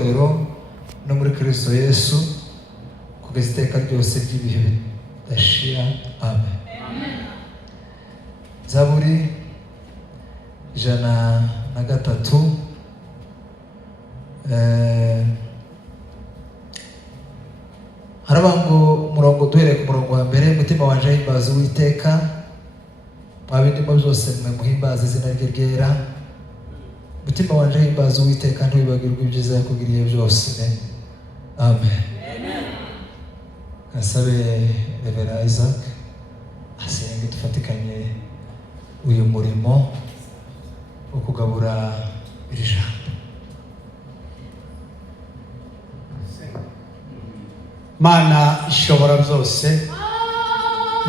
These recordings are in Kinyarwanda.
itorero no muri Kristo Yesu kugeza iteka ryose ry'ibihe bidashira. Amen. Zaburi 103 harabango umurongo duhere ku murongo wa mbere. Mutima wanje himbaza Uwiteka, mwabindimo byose mwe muhimbaza izina rye ryera. Mutima wanje himbaza Uwiteka, ntibibagirwe ibyiza yakugiriye byose. Amen. Asabe Reverend Isaac asenge dufatikanye uyu murimo wo kugabura iri jambo. Mana ishobora byose,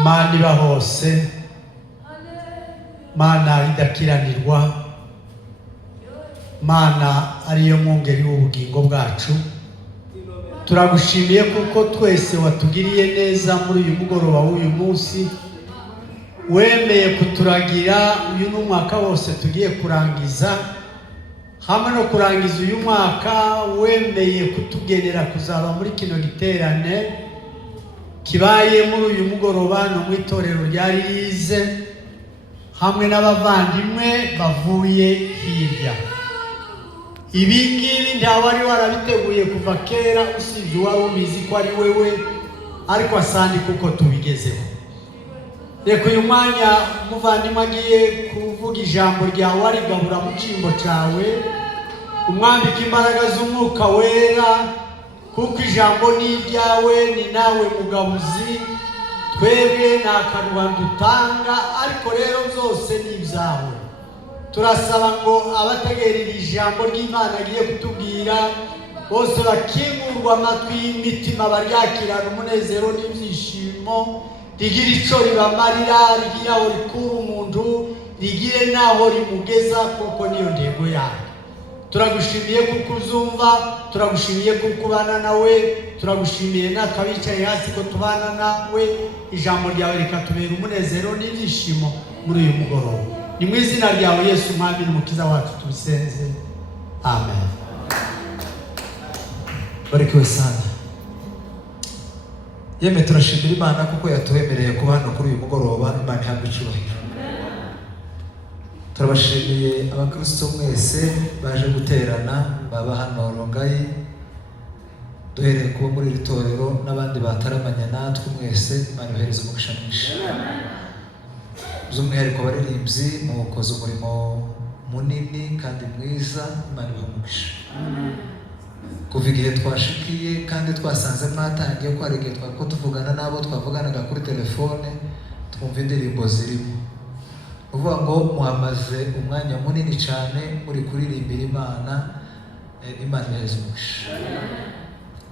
Mana iba hose, Mana idakiranirwa, Mana ariyo mwungeri w'ubugingo bwacu. Turagushimiye kuko twese watugiriye neza muri uyu mugoroba w'uyu munsi, wemeye kuturagira uyu n'umwaka wose tugiye kurangiza. Hamwe no kurangiza uyu mwaka wemeye kutugenera kuzaba muri kino giterane kibaye muri uyu mugoroba no mu itorero rya Rize hamwe n'abavandimwe bavuye hirya. Ibi ngibi ntawari warabiteguye kuva kera usibye wari ubizi ko ari wewe, ariko asandi kuko tubigezeho. Reka uyu mwanya umuvandimwe agiye kuvuga ijambo ryawe arigabura mu cyimbo cyawe, umwambika imbaraga z'umwuka wera, kuko ijambo ni iryawe, ni nawe mugabuzi, twebwe nta kanwa dutanga, ariko rero byose ni ibyawe. Turasaba ngo abategera iri jambo ry'Imana agiye kutubwira bose bakingurwa amatwi y'imitima, baryakirana umunezero n'ibyishimo, rigira icyo ribamarira, rigira aho rikura umuntu, rigire n'aho rimugeza, kuko niyo ntego yawe. Turagushimiye kuko uzumva, turagushimiye kuko ubana nawe, turagushimiye n'akabicaye hasi ko tubana nawe. Ijambo ryawe rikatubera umunezero n'ibyishimo muri uyu mugoroba. Ni mu izina ryawe Yesu Mwami n'Umukiza wacu tubisenze. Amen. Barikiwe sana. Yeme turashimira Imana kuko yatuwemereye kuba hano kuri uyu mugoroba. Imana ihabwe icyubahiro. Turabashimiye abakristo mwese baje guterana, baba hano Rongayi, duhereye kuba muri iri torero n'abandi bataramanya natwe mwese. Imana ibahereze umugisha mwinshi. By'umwihariko abaririmbyi mukoze umurimo munini kandi mwiza. Imana ibahe umugisha. Kuva igihe twashikiye kandi twasanze mwatangiye ko hari igihe twako tuvugana n'abo twavuganaga kuri telefone twumva indirimbo zirimo, uvuga ngo muhamaze umwanya munini cyane muri kuririmbira Imana. Imana ibahereze umugisha.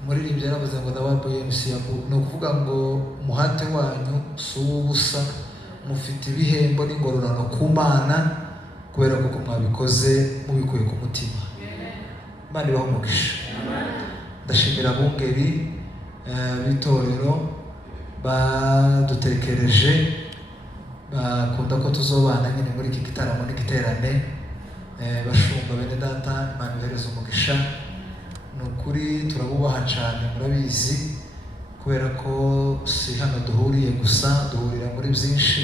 Umuririmbyi yaravuze ngo ndababuye MC ni ukuvuga ngo umuhate wanyu si uw'ubusa, mufite ibihembo n'ingororano ku Mana kubera kuko mwabikoze mubikuye ku mutima. Imana ibahe umugisha. Ndashimira abungeri b'itorero badutekereje, bakunda ko tuzobana nyine muri iki gitaramo n'igiterane. Bashumba bene data, Imana ibahereze umugisha. Ni ukuri turabubaha cyane, murabizi, kubera ko si hano duhuriye gusa, duhurira muri byinshi,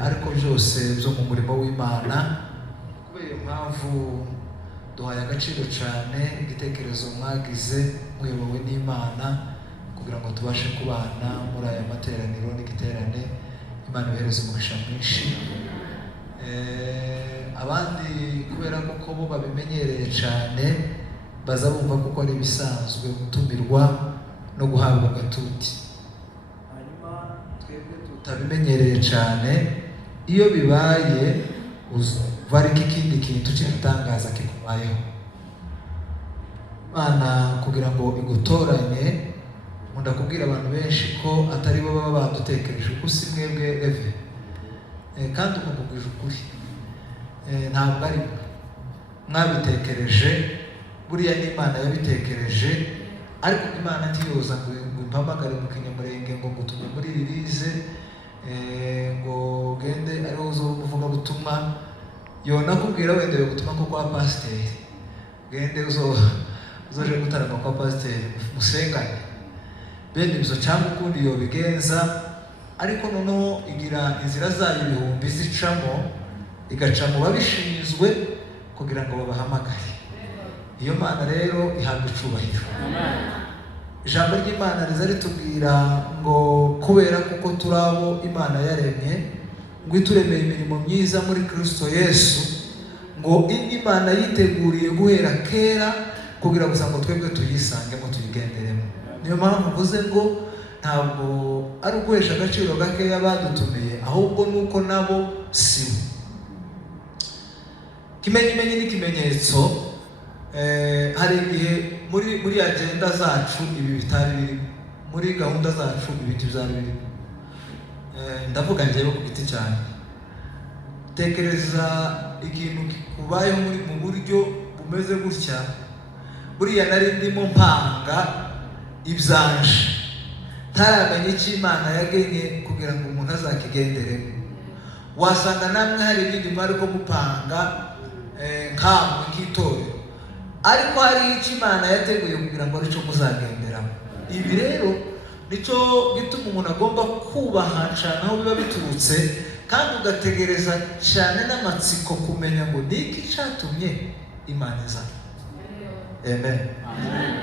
ariko byose byo mu murimo w'Imana. Kubera iyo mpamvu duhaye agaciro cyane igitekerezo mwagize muyobowe n'Imana kugira ngo tubashe kubana muri aya materaniro n'igiterane. Imana ibahereze umugisha mwinshi. Abandi kubera ko bo babimenyereye cyane baza bumva kuko ari bisanzwe gutumirwa no guhabwa agatuti. Hanyuma twebwe tutabimenyereye cyane, iyo bibaye uzumva ikindi kintu cy'igitangaza kikubayeho. Imana kugira ngo igutoranye, nkunda kubwira abantu benshi ko atari bo baba badutekereje, kuko si mwebwe Eve, kandi ukubwije ukuri, ntabwo ari mwabitekereje, buriya n'Imana yabitekereje. Ariko Imana ntiyoza ngo impamagare mu Kinyamurenge ngo ngutume muri Rize, ngo gende ariho uzovuga butumwa. Yona kubwira wende yo gutuma ko kwa pasiteri, gende uzoje gutarama kwa pasiteri musengane bene ibyo cyangwa ukundi yobigenza, ariko noneho igira inzira zayo ibihumbi zicamo, igaca mu babishinzwe kugira ngo babahamagare. Iyo Mana rero ihabwa icubahiro. Ijambo ry'Imana riza ritubwira ngo kubera kuko turabo Imana yaremye, ngo ituremeye imirimo myiza muri Kristo Yesu, ngo Imana yiteguriye guhera kera kugira gusa ngo twebwe tuyisangemo tuyigenderemo. Niyo mpamvu mvuze ngo ntabwo ari uguhesha agaciro gakeya badutumiye, ahubwo nuko nabo sibo. Kimenyimenyi n'ikimenyetso. Hari igihe muri agenda zacu ibi bitari biri, muri gahunda zacu ibiti byari biri. Ndavuga njyewe ku giti cyane, tekereza ikintu kubayeho mu buryo bumeze gutya, buriya nari ndimo mpanga ibyanje, ntaramenya icyo Imana yagenye kugira ngo umuntu azakigenderemo. Wasanga namwe hari ibindi mwari ko mupanga nkamwe nk'itorero, ariko hari icyo Imana yateguye kugira ngo aricyo muzagenderamo. Ibi rero nicyo gituma umuntu agomba kubaha cyane aho biba biturutse, kandi ugategereza cyane n'amatsiko kumenya ngo niki cyatumye Imana iza. Amen.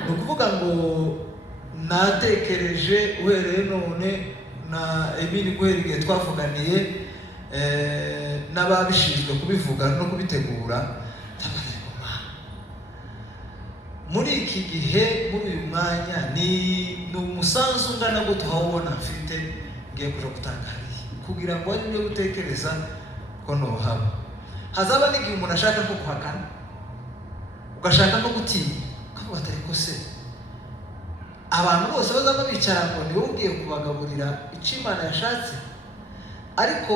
Ni ukuvuga ngo natekereje uhereye none na Emile guhera igihe twavuganiye n'ababishinzwe kubivuga no kubitegura, muri iki gihe muri uyu mwanya ni umusanzu ungana gute wawubona mfite ngiye kuja gutanga hariya kugira ngo ari byo gutekereza ko nohaba. Hazaba n'igihe umuntu ashaka ko kuhakana, ugashaka no gutinya, ukavuga ati ariko se abantu bose bazaba bicara ngo niwe ugiye kubagaburira icyo Imana yashatse. Ariko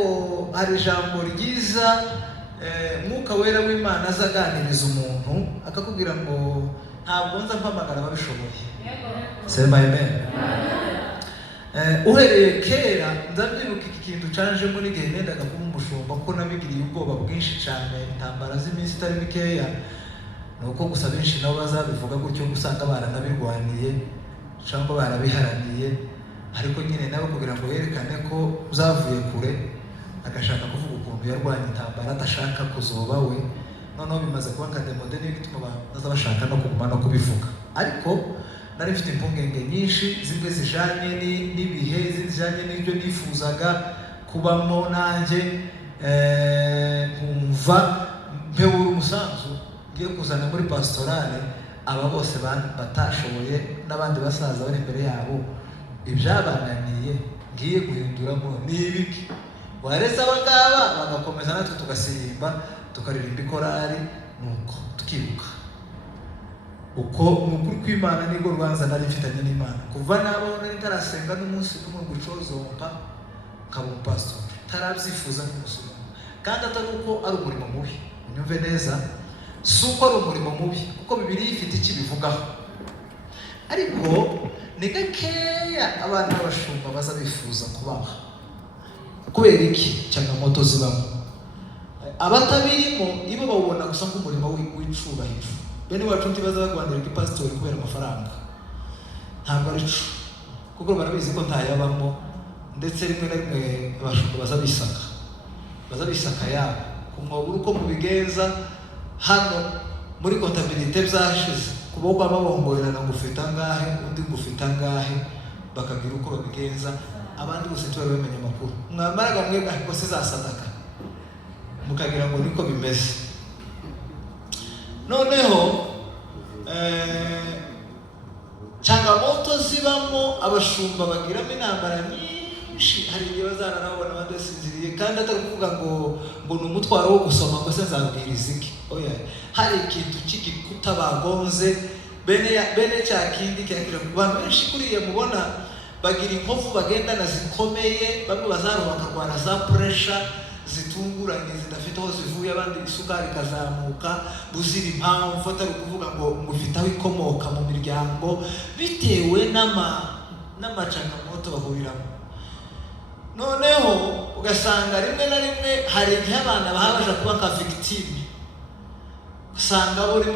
hari ijambo ryiza Mwuka Wera w'Imana azaganiriza umuntu akakubwira ngo ntabwo nza mpamagara ababishoboye. Sema amen. Uhereye kera ndabyibuka iki kintu canje muri gihe nendaga kuba umushumba, kuko nabigiriye ubwoba bwinshi cyane, intambara z'iminsi itari mikeya. Nuko gusa benshi nabo bazabivuga gutyo, gusanga baranabirwaniye cyangwa barabiharaniye, ariko nyine nabo kugira ngo yerekane ko uzavuye kure, agashaka kuvuga ukuntu yarwanya intambara adashaka kuzoba we. Noneho bimaze kuba akademode niyo gituma baza bashaka no kuguma no kubivuga. Ariko nari mfite impungenge nyinshi, zimwe zijanye n'ibihe, izindi zijanye n'ibyo nifuzaga kubamo nanjye, nkumva mpewura umusanzu ngiye kuzana muri pastorale aba bose batashoboye n'abandi basaza bari imbere yabo, ibyabananiye ngiye guhinduramo n'ibiki. Waretse abangaba bagakomeza natwe tugasirimba, tukaririmba ikorari, nuko tukibuka. Uko nukuri kw'Imana nibwo rwanza nari mfitanye n'Imana. Kuva nabaho nari ntarasenga n'umunsi kumwe gucozompa nkaba umupastori, ntarabyifuza n'umunsi umwe. Kandi atari uko ari umurimo mubi, unyumve neza, si uko ari umurimo mubi, kuko Bibiliya ifite icyo ibivugaho. Ariko ni gakeya abantu b'abashumba baza bifuza kubaha. Kubera iki? Cyangwa moto zibamo. Abatabirimo ibo bawubona gusa nk'umurimo w'icubahiro. Bene wacu ntibaza bagwanira pastori kubera amafaranga. Ntabwo ari cyo, kuko barabizi ko ntayabamo, ndetse rimwe na rimwe abashumba baza bisaka yabo kumwobura uko mubigenza. Hano muri kontabilite byashize kuba babongorerana ngo ufite angahe, undi ngo ufite angahe, bakagira uko babigenza. Abandi bose tuba bamenye amakuru, mwamaraga mwebwe ariko se zasadaka mukagira ngo niko bimeze. Noneho changamoto zibamo, abashumba bagiramo intambara nyinshi. Hari igihe bazararabona abandi basinziriye, kandi atari kuvuga ngo ni umutwaro wo gusoma ngo se nzabwiriza iki. Oya, hari ikintu cy'igikuta bagonze, bene cya kindi cyakira ku bantu benshi kuriye mubona bagira inkovu bagendana zikomeye, bamwe bazaroba bakarwara za pressure zitunguranye zidafite aho zivuye, abandi isukari ikazamuka buzira impamvu, atari ukuvuga ngo mufite aho ikomoka mu miryango, bitewe n'amacangamoto bahuriramo. Noneho ugasanga rimwe na rimwe hari igihe abana bahabaje kuba nka victime, usanga buri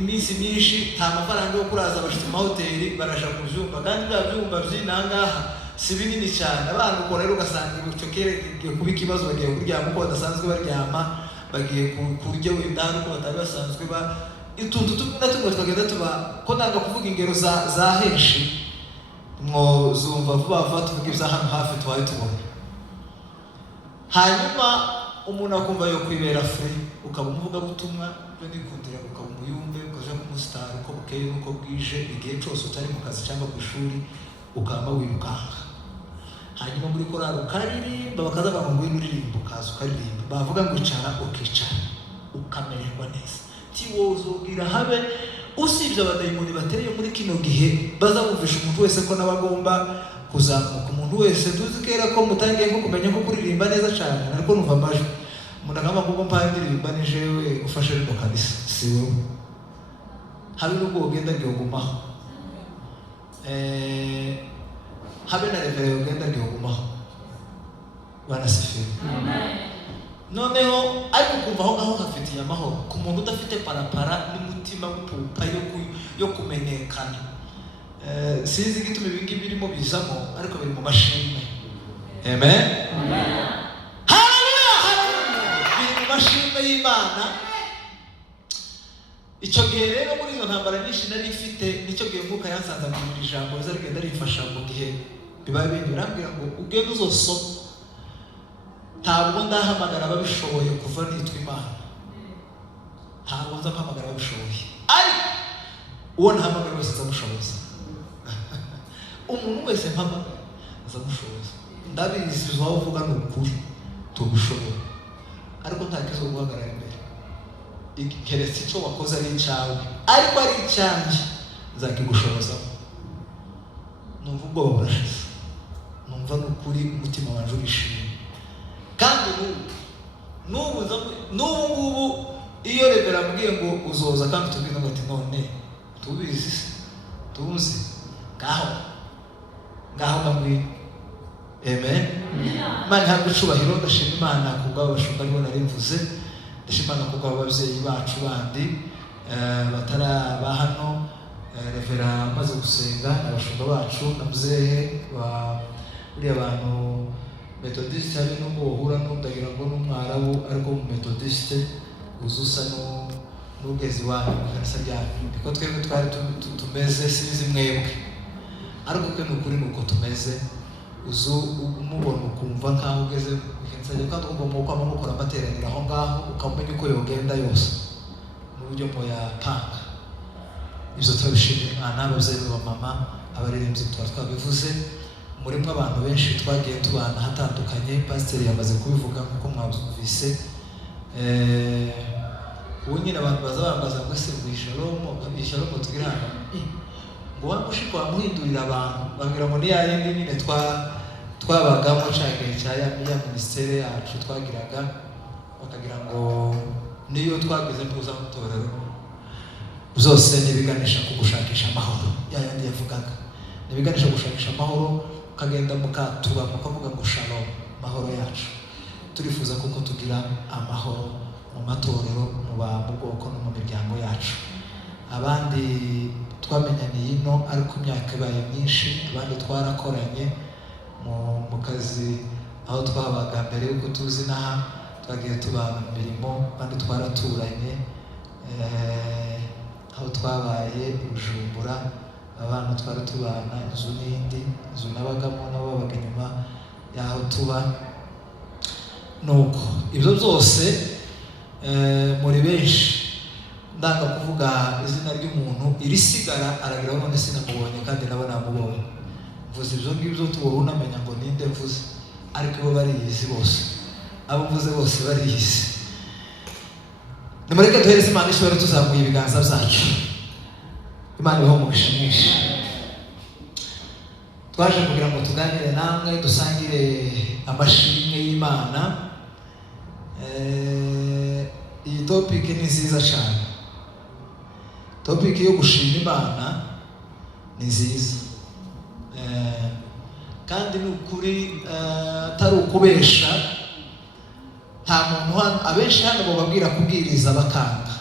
iminsi myinshi nta mafaranga yo kuraza abashitsi mu mahoteli barasha ku byumba kandi bya byumba by'inangaha si binini cyane abantu uko rero ugasanga icyo kigiye kuba ikibazo bagiye kuryama uko badasanzwe baryama bagiye kurya wenda uko batari basanzwe utuntu tumwe na tumwe twagenda tuba ko nanga kuvuga ingero za henshi mwo zumva vuba vuba tuvuga ibya hano hafi twaye tubona hanyuma umuntu akumva yo kwibera free ukaba umuvuga butumwa byo nikundira ukaba umuyumbe ukaje ku mustar uko bukeye uko bwije igihe cyose utari mu kazi cyangwa ku ishuri ukaba wirukanga hanyuma muri korari ukaririmba bakaza ngo uririmba ukaza ukaririmba bavuga ngo icara ukicara ukamererwa neza tiwozogira habe usibye abadayimoni bateye muri kino gihe bazabumvisha umuntu wese ko nabagomba kuzamuka umuntu wese tuzikera ko mutangiye ko kumenya ko kuririmba neza cyane ariko numva amajwi umuntu agamba ngo mpandiririmba ni jewe ufashe rino kanisa si wowe habe n'ubwo ugenda gihugumaho habe na revere ugenda gihugumaho banasifira noneho ariko kumva aho ngaho hafitiye amahoro ku muntu udafite parapara n'umutima w'upupa yo kumenyekana sinzi igituma ibingi birimo bizamo ariko biri mu mashimwe amen haleluya biri mu mashimwe y'Imana icyo gihe rero muri izo ntambara nyinshi nari ifite nicyo gihe Mwuka yansanze mu ijambo riza rigenda rifasha mu gihe biba binyurambira ngo ugende uzosoma ntabwo ndahamagara ababishoboye kuva nitwa Imana ntabwo nzampamagara ababishoboye ariko uwo ntahamagara wese azamushoboza umuntu wese mpamagara azamushoboza ndabizi uzaho uvuga ni ukuri tubishoboye ariko nta kizo guhagarara imbere keretse icyo wakoze ari icyawe ariko ari icyanjye nzakigushobozamo numva ubwoba burashize numva ni ukuri umutima wanjye urishimye kandi n'ubu ngubu iyo revera ambwiye ngo uzoza kandi tubwire ngo ati none tubizi se tuzi ngaho bamwe amen Imana ihabwe icubahiro ndashima Imana kubw'abo bashumba aribo nari mvuze ndashima Imana kubw'abo babyeyi bacu bandi bataraba hano revera amaze gusenga abashumba bacu na muzehe buriya abantu Methodiste hari n'ubwo uhura n'udagira ngo n'umwarabu ariko mu Methodiste uzusa n'ugezi wanyu mu kanisa ryanyu niko twebwe twari tumeze sinzi mwebwe ariko twe n'ukuri nuko tumeze uzu umubona ukumva nkaho ugeze ukinsajya kandi ugomba kwama mukora amateraniro aho ngaho ukamenya uko yogenda yose n'uburyo muyapanga ibyo turabishimira Imana ababyeyi b'abamama abaririmbyi twabivuze murimo abantu benshi twagiye tubana hatandukanye pasiteri yamaze kubivuga kuko mwabyumvise ubu nyine abantu baza bambaza ngo ese ishalomo tugira hano ngo wamushiko wamuhindurira abantu babwira ngo ni ya yindi nyine twabagamo cagihe cya ya minisiteri yacu twagiraga bakagira ngo niyo twagize tuza mutorero zose nibiganisha ku gushakisha amahoro yandi yavugaga nibiganisha gushakisha amahoro ukagenda mukatura mukavuga ngo shalom mahoro yacu turifuza kuko tugira amahoro mu matorero mu bwoko no mu miryango yacu abandi twamenyaniye ino ariko imyaka ibaye myinshi abandi twarakoranye mu kazi aho twabaga mbere yuko tuzi n'aha twagiye tubana mu mirimo abandi twaraturanye aho twabaye Bujumbura abantu twari tubana inzu n'indi inzu nabagamo nabo babaga inyuma y'aho tuba nuko ibyo byose muri benshi ndanga kuvuga izina ry'umuntu irisigara aragira none sinamubonye kandi nabo namubonye mvuze ibyo ngibyo tubura unamenya ngo ninde mvuze ariko bo bariyizi bose abo mvuze bose bariyizi nimureke duhereze Imana ishobora tuzamuye ibiganza byacu Imana ibaho umugisha mwinshi twaje kugira ngo tuganire namwe dusangire amashimwe y'Imana iyi topic ni nziza cyane topic yo gushima Imana ni nziza kandi ni ukuri atari ukubesha nta muntu hano abenshi hano bababwira kubwiriza bakanga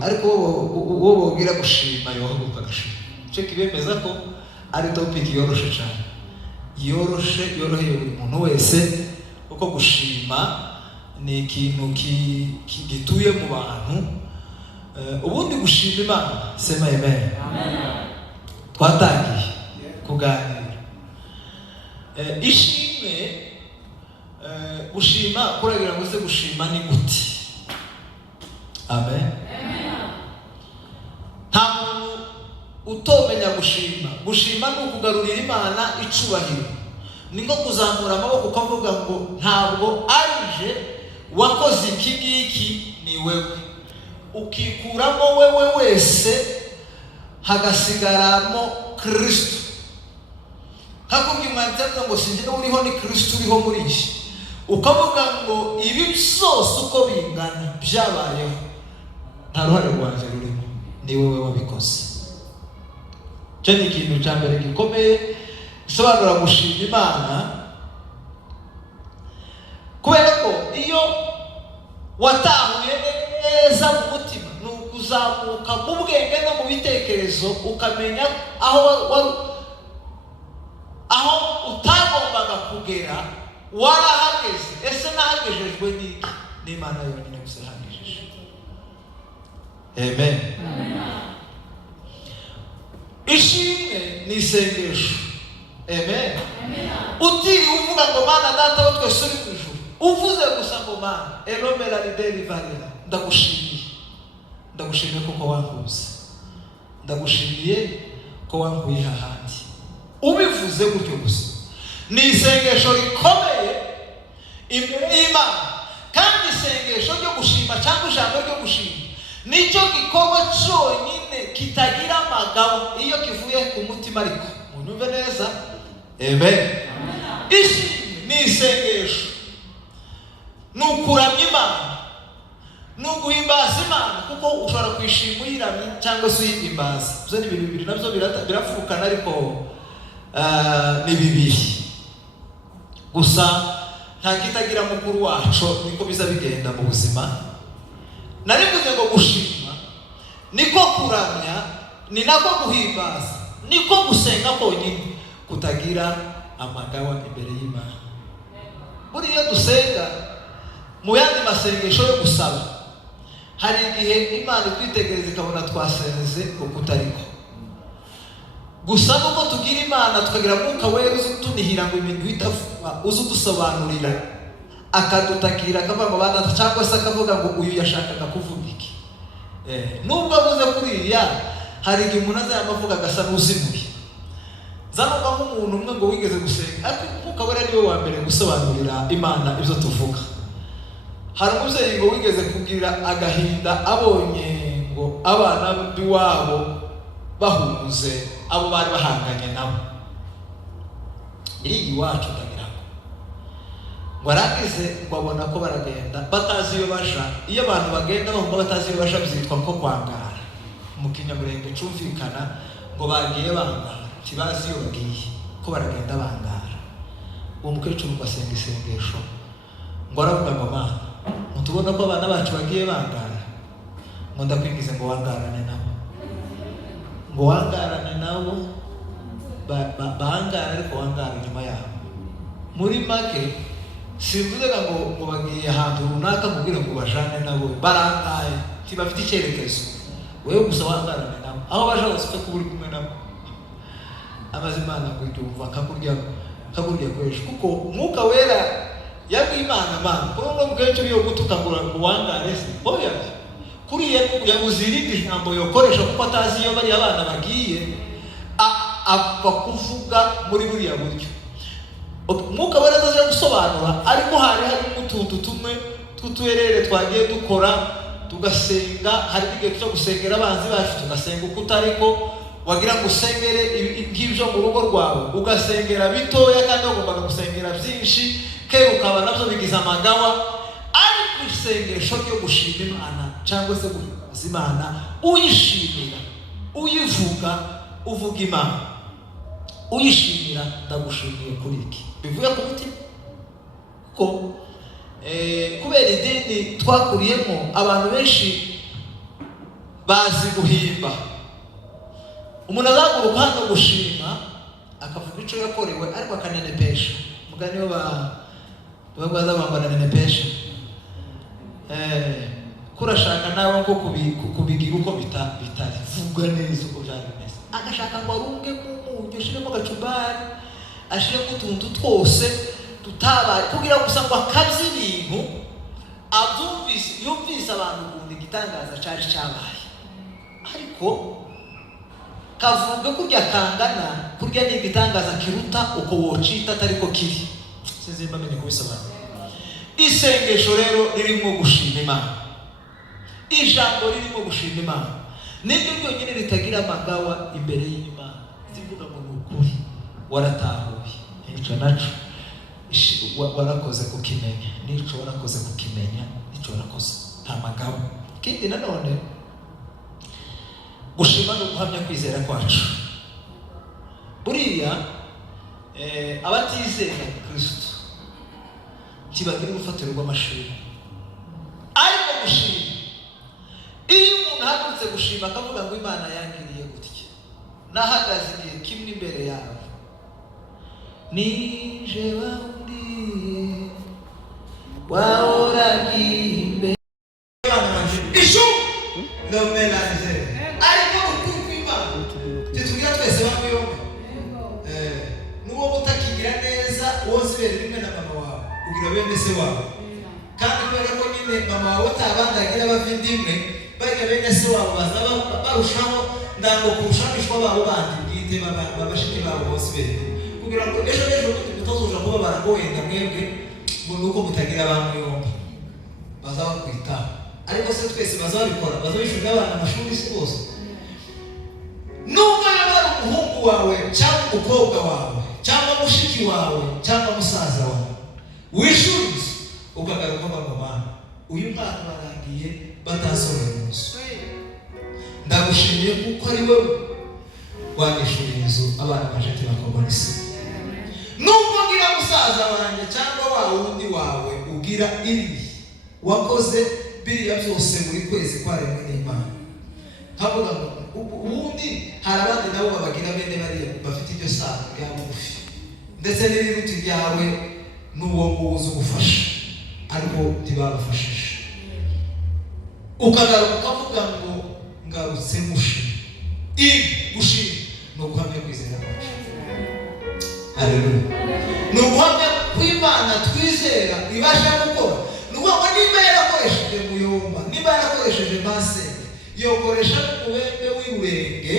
ariko uwo bobwira gushima yohaguruka agashima. Icyo kibemeza ko ari topic yoroshe cyane, yoroheye buri muntu wese, kuko gushima ni ikintu gituye mu bantu. Ubundi gushima Imana, sema amen. Twatangiye kuganira ishimwe. Gushima kuragira ngo se gushima ni gute? Amen. Nta muntu utomenya gushima. Gushima ni ukugarurira Imana icubahiro, ni nko kuzamura amaboko ukavuga ngo ntabwo arije wakoze iki ngiki, ni wewe. Ukikuramo wewe wese, hagasigaramo Kristo. Hakubwimana ngo sinjye uriho, ni Kristo uriho muri iki. Ukavuga ngo ibi byose uko bingana byabayeho, nta ruhare rwanjye rurimo, ni wowe wabikoze. Cyo ni ikintu cya mbere gikomeye gisobanura gushima Imana, kubera ko iyo watahuye neza mu mutima, ni ukuzamuka mu bwenge no mu bitekerezo, ukamenya aho utagombaga kugera warahageze. Ese nahagejejwe n'iki? N'Imana yonyine gusa yahagejeje. Amen. Ishimwe ni isengesho. Amen. Utiriwe uvuga ngo Mana Data wa twese uri mu ijuru, uvuze gusa ngo Mana elomera lideri varera, ndagushimiye kuko wankuze, ndagushimiye ko wankuye hahandi. Ubivuze gutyo gusa ni isengesho rikomeye imbere y'Imana. Kandi isengesho ryo gushima cyangwa ijambo ryo gushima nicyo gikorwa cyonyine kitagira amagabo iyo kivuye ku mutima. Ariko munyumve neza. Amen. Ishimwe ni isengesho, ni ukuramya Imana, ni uguhimbaza Imana, kuko ushobora kwishima uyiramye cyangwa se uyihimbaza. Ibyo ni ibintu bibiri nabyo birafukana, ariko ni bibiri gusa, nta kitagira mukuru wacu. Niko biza bigenda mu buzima. Narivuze ngo gushima niko kuramya, ni nako guhimbaza, niko gusenga konyine kutagira amagawa imbere y'Imana. Buriya dusenga mu yandi masengesho yo gusaba, hari igihe Imana twitegereza ikabona twasenze ukutariko. Gusa nuko tugira Imana tukagira Mwuka Wera utunihira ngo ibintu bitavuga, udusobanurira, akadutakira, akavuga ngo Bana, cyangwa se akavuga ngo uyu yashakaga kuvuga iki. Nubwo avuze kuriya, hari igihe umuntu azayamavuga agasa n'uzimuye. Zanumva nk'umuntu umwe ngo wigeze gusenga, ariko Mwuka Wera niwe wa mbere gusobanurira Imana ibyo tuvuga. Hari umubyeyi ngo wigeze kugira agahinda abonye ngo abana b'iwabo bahunze abo bari bahanganye nabo. Iri iwacu ndagira ngo aragize ngo abona ko baragenda batazi iyo baja. Iyo abantu bagenda bahunga batazi iyo baja, byitwa ko kwangara. Mu Kinyamurenge cyumvikana ngo bagiye bangara, kibazi iyo bagiye ko baragenda bangara. Uwo mukecuru ngo asenga isengesho, ngo aravuga ngo Mana, mutubona ko abana bacu bagiye bangara, ngo ndakwingize ngo wangarane nabo, ngo wangarane nabo, bahangara ariko wangara inyuma yabo. Muri make simvuze ngo bagiye ahantu runaka kugira ngo bajane nabo, barangaye ntibafite icyerekezo. Wewe gusa wangarane nabo, aho baje hose ufite kuba uri kumwe nabo. Amazimana kubyumva kakurya kwesha, kuko Mwuka Wera yabwiye Imana, Mana ko no mukecuru yo gutuka ngo wangare se oya, kuriye yabuze irindi jambo yokoresha, kuko atazi iyo bari abana bagiye apfa kuvuga muri buriya buryo. Mwuka Wera azaje gusobanura, ariko hari utuntu tumwe tw'utuherere twagiye dukora, tugasenga. Hari igihe cyo gusengera abanzi bacu, tugasenga uko utariko, wagira ngo usengere nk'ibyo mu rugo rwawe, ugasengera bitoya kandi ugomba gusengera byinshi, kero ukaba nabyo bigize amagawa. Ariko isengesho ryo gushima Imana cyangwa se guhimbaza Imana, uyishimira, uyivuga, uvuga Imana, uyishimira, ndagushimiye kuri iki, bivuye ku mutima. Kuko kubera idini twakuriyemo, abantu benshi bazi guhimba. Umuntu azaguruka hano gushima akavuga ico yakorewe ariko akanenepesha. Mugani wo babaza bambana nenepesha. Kurashaka nawe ngo kubigira uko bitari vuga neza uko byari bimeze. Agashaka ngo arunge mu munyo shiremo gacubari ashiremo utuntu twose tutabaye kugira gusa ngo akabye ibintu yumvise abantu kundi gitangaza cyari cyabaye. Ariko kavuga kurya kangana kurya ni igitangaza kiruta uko wocita atariko kiri. Sizimba menye kubisobanura. Isengesho rero ririmo gushima Imana. Ijambo ririmo gushima Imana. Nibyo byonyine ritagira amagawa imbere y'Imana. Zivuga ngo nukuri waratahuye. Nicyo naco warakoze kukimenya. Nico warakoze kukimenya. Nico warakoze nta magawa. Kindi nanone gushima no guhamya kwizera kwacu. Buriya abatizera Kristo kibagira urufatiro rw'amashuri. Ariko gushima, iyo umuntu ahagurutse gushima akavuga ngo Imana yangiriye gutya, nahagaze igihe kimwe imbere yawe, nije waundi waoragiye imbere ishu nomelanize ariko gutuka Imana titugira twese bamuyomba nuwo mutakigira neza wozibere rimwe na mama wawe kugira bene se wawe. Kandi kubera ko nyine mama wawe tabandagira bavindimwe bajya bene se wawe bazaba barushaho ndango kurushanishwa babo bandi bwite babashiki babo bose bere kugira ngo ejo mutazoja kuba baragoyenda mwebwe ngo nuko mutagira bamuyomba bazaba kwita. Ariko se twese bazabikora bazabishurira abana amashuri si bose. Nubwo yaba umuhungu wawe cyangwa umukobwa wawe cyangwa mushiki wawe cyangwa musaza wawe wishurize ukagaruka mama uyu mwana barangiye batasohoye munsi, ndagushimiye kuko ari wowe wanyishuriye inzu abana bajete bakobwa n'isi. Nubwo ngira musaza wanjye cyangwa wa wundi wawe ugira ibi wakoze biriya byose buri kwezi kwaremwe n'Imana, havuga ngo ubundi hari abandi nabo babagira bene bariya bafite iryo sano rya bugufi ndetse n'iriruti ryawe n'uwo nguzi ugufasha ariko ntibabafashije. Ukagaruka ukavuga ngo ngarutse mushima. Ibi gushima ni uguhamya kwizera kwacu. Haleluya. Ni uguhamya kw'Imana twizera ibasha gukora. Ni ukuvuga niba yarakoresheje muyomba, niba yarakoresheje masenge, yokoresha n'umubembe w'iburenge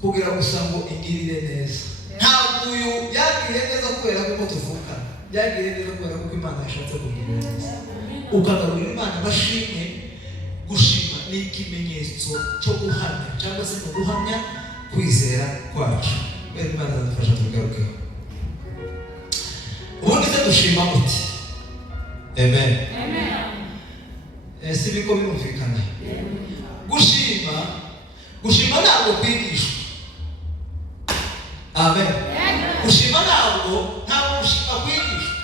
kugira gusa ngo ingirire neza. Ntabwo uyu yagiriye neza kubera ko tuvukana, yagiriye neza kubera ko Imana yashatse kugirira neza. Ukagarurira Imana bashimye. Gushima ni ikimenyetso cyo guhamya cyangwa se no guhamya kwizera kwacu. Imana zadufasha tugarukeho. Ubundi se dushima muti? Amen. Si biko birumvikana. Gushima ntabwo kwigishwa. Amen. Gushima ntabwo gushima kwigishwa.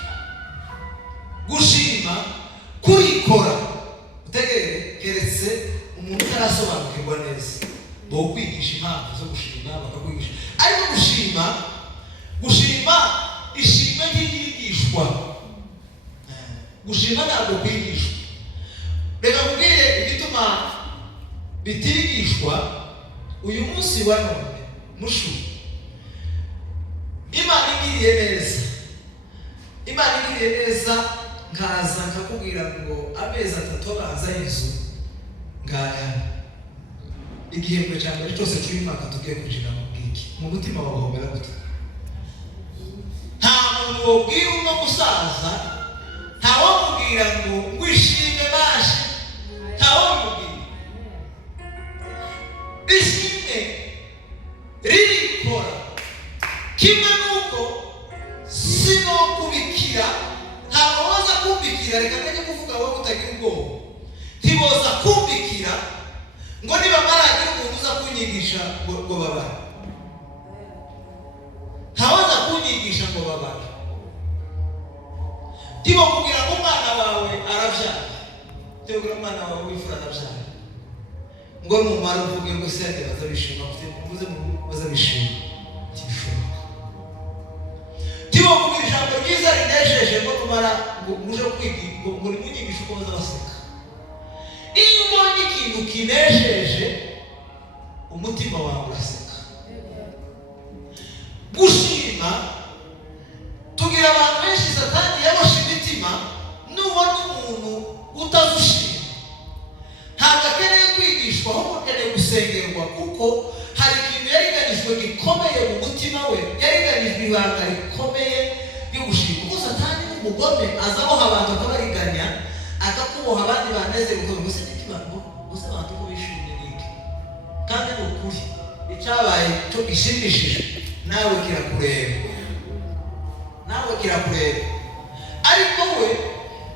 Gushima kurikora. Utegere keretse umuntu utarasobanukirwa neza bo kwigisha impamvu zo gushima bakakwigisha. Ariko gushima ishimwe ryigishwa. Gushima ntabwo kwigishwa. Reka kubwire igituma bitigishwa uyu munsi wa none mushu. Imana ingiriye neza nkaza nkakubwira ngo amezi 3 baza Yesu ngaya igihembwe cya mbere cyose cy'umwaka tugiye kujira mu bwiki mu mutima wawe hombera gute. Nta muntu wobwira uno musaza, nta wamubwira ngo wishime baje, nta wamubwira. Ishimwe ririkora kimwe nuko sino kubikira. Ntabwo waza kumbikira, reka njye kuvuga wowe utagira ubwoba. Ntiboza kumbikira ngo niba maragira umuntu uza kunyigisha ngo babara. Ntawaza kunyigisha ngo babara. Tibo kugira ngo umwana wawe arabyara. Tibo kugira umwana wawe wifura arabyara. ngo numara uvuge ngo se yagera azabishima mvuze bazabishima tishoboka tibo kugira ijambo ryiza rinejeje ngo numara muje kwiga ngo munyigisha uko bazabaseka iyo ubonye ikintu kinejeje umutima wawe uraseka gushima tugira abantu benshi satani yaboshe imitima nubona umuntu utazushima ntabwo akeneye kwigishwa ahubwo akeneye gusengerwa kuko hari ikintu yariganijwe gikomeye mu mutima we yariganijwe ibanga rikomeye ryo gushima kuko satani n'umugome aza aboha abantu akabariganya akakuboha abandi banezerwa gusa n'ikibango gusa abantu ko bishimye n'iki kandi ni ukuri icyabaye cyo gishimishije nawe kirakureba ariko we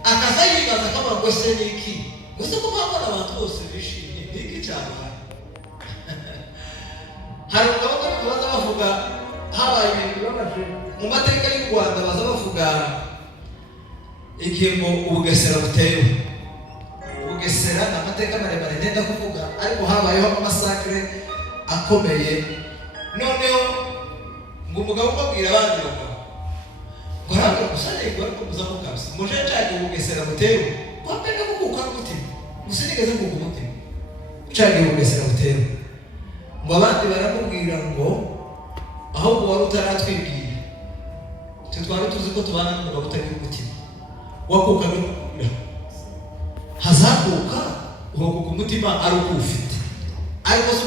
akaza yibaza akavuga ngo se n'iki gusa ko babona abantu bose bishimye n'iki cyabaye hari umugabo baza bavuga habaye ibintu bibabaje mu mateka y'u Rwanda baza bavuga igihe ngo Ubugesera butewe Ubugesera ni amateka maremare ndenda kuvuga ariko habayeho amasakire akomeye noneho ngo umugabo ubabwira abandi bagabo baranga gusane ngo ariko muzamukabisa muje cyane Ubugesera butewe wapenda kukuka umutima usinigeze kukuka umutima cyane Ubugesera butewe ngo abandi baramubwira ngo ahubwo wari utaratwibwira twari tuzi ko tubana n'umugabo utagira umutima wakuka n'umubwira hazakuka uwakuka umutima ari uko ufite ariko se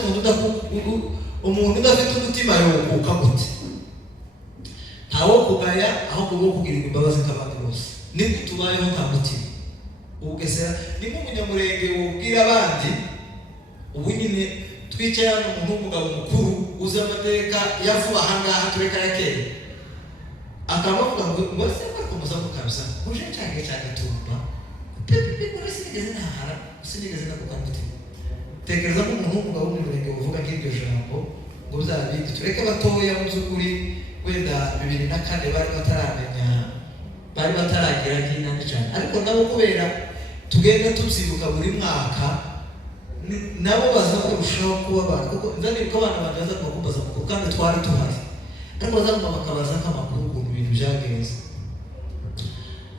umuntu udafite umutima yokuka gute ntawo kugaya ahubwo wo kugirirwa imbabazi k'abandi bose niko tubayeho nta mutima Ubugesera ni nk'umunyamurenge wubwira abandi ubu nyine twicaye hano umuntu w'umugabo mukuru uzi amateka yavuba ahangaha tureka ya kera akaba avuga ngo se ko muzamukabisa muje cyane tumba pepe ngo sinigeze ntahara sinigeze nakuka mutima tekereza ko umuntu w'umugabo w'umurenge uvuga nk'iryo jambo ngo uzabindi tureke batoya mu by'ukuri wenda 2004 bari bataragira nk'inani cyane ariko nabo kubera tugenda tubyibuka buri mwaka nabo bazakurushaho kuba abantu kuko nzaniye ko abana bagaza kubaza amakuru kandi twari tuhari ariko bazavuga bakabaza nk'amakuru ukuntu ibintu byagenze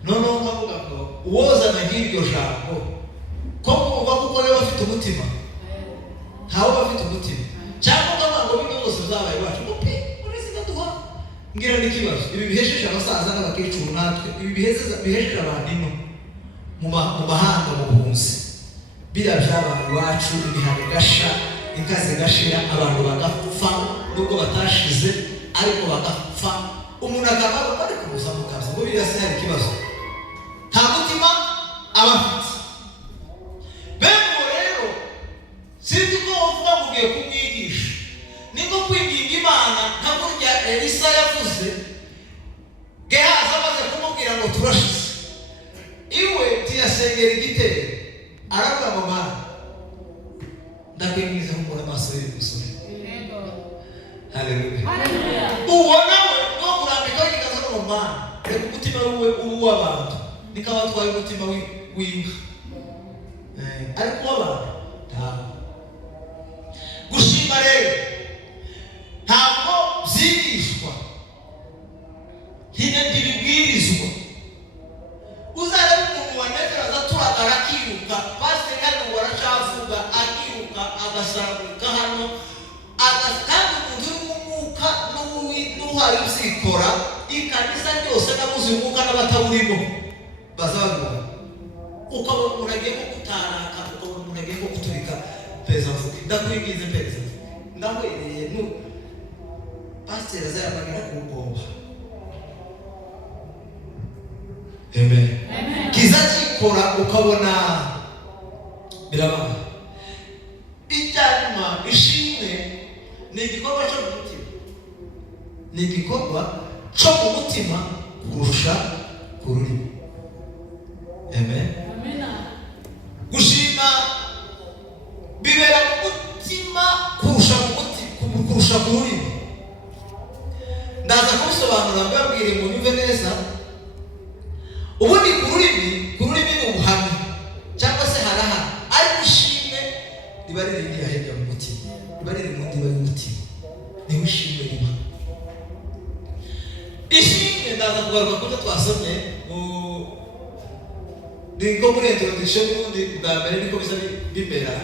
noneho nkavuga ngo uwozana nk'iryo jambo ko kuva kuko rero bafite umutima ntawe bafite umutima cyangwa ngo bino bose zabaye bacu mupi uretse duha ngira n'ikibazo ibi bihesheje abasaza n'abakecuru natwe ibi bihesheje abantu ino mu mahanga mu buhunzi bira byabaye iwacu ibihano gasha inka zigashira abantu bagapfa nubwo batashize ariko bagapfa umuntu akaba bari kumuza mu kazi ngo birasa hari ikibazo nta mutima abafite bene rero sinzi ko uvuga ngo ugiye kumwigisha niko kwinginga Imana nka burya Elisa yavuze Gehazi amaze kumubwira ngo turashize iwe tiyasengera igitero aravuga ngo Mana ndakwingiza nk'umuntu amaso y'umusore haleluya uwo nawe no kurambika wikaza no Mana reka umutima wiwe uw'abantu nikaba twaye umutima w'inka ariko w'abantu ntabwo gushima rero ntabwo byigishwa ntibibwirizwa uzareba umuntu wanezeraza turagara akiruka pasiteri hano waracavuga akiruka agasaruka hano kandi umuntu w'umwuka n'uhaye uzikora ikanisa ryose n'abuze umwuka n'abatawurimo bazabibona ukabona umuntu agiye ko kutaraka ukabona umuntu agiye ko kuturika peza mvuga ndakwingize peza ndahwereye pasiteri azayabagara ku mboba amen kiza kikora ukabona birabana icyanyuma ishimwe ni igikorwa cyo mu mutima ni igikorwa cyo mu mutima kurusha ku rurimi amen gushima bibera mu mutima kurusha ku rurimi ndaza kubisobanura mbabwire ngo nyumve neza ubundi ku rurimi ni ubuhamya cyangwa se haraha ariko ishimwe riba riri riri ahega mu mutima, riba riri mu ndiba y'umutima, niho ishimwe riba. Ishimwe ndaza kugaruka kuko twasomye niko muri introduction y'ubundi bwa mbere niko bisa bimera.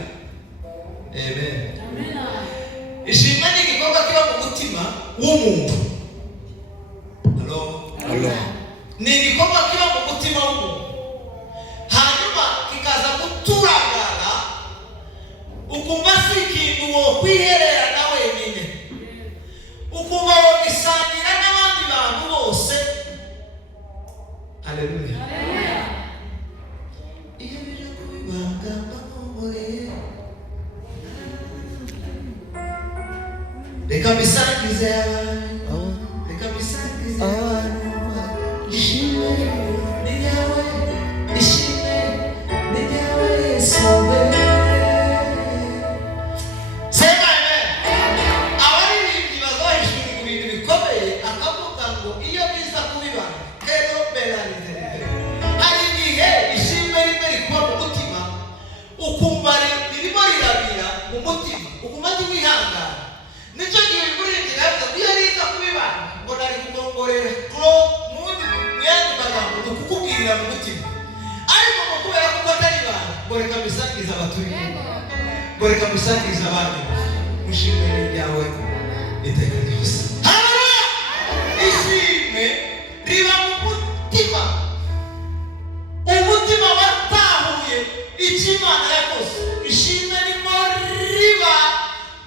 Amen. Ishimwe ni igikorwa kiba mu mutima w'umuntu. Hello. Ni igikorwa kiba mu mutima w'umuntu, hanyuma kikaza guturagara, ukumva si ikintu wo kwiherera na wenyine, ukumva wo gisangira n'abandi bantu bose. Haleluya. Iyo bije kubibangamba n'umure, reka bisangize abantu, reka bisangize abantu. Ishimwe ni ryawe, ishimwe ni ryawe Yesu we. Sema amen. Abaririmbyi bazohishurira ibintu bikomeye, akavuga ngo iyo biza kubibana kero beranize. Hari igihe ishimwe rimwe rikuba mu mutima, ukumva ririmo rirabira mu mutima, ukumva ntiwihangana. Nicyo gihe umuririmbyi yavuze ngo iyo riza kubibana ngo nari kugongorera yandi magambo dukukubwirira mu mutima, ariko ngo kubera ko atari ibanga ngo reka bisangiza abaturi, ngo reka bisangiza abandi. Ishimwe ryawe iteka ryose. Haleluya. Ishimwe riba mu mutima, umutima watahuye icyo Imana yakoze. Ishimwe rimo riba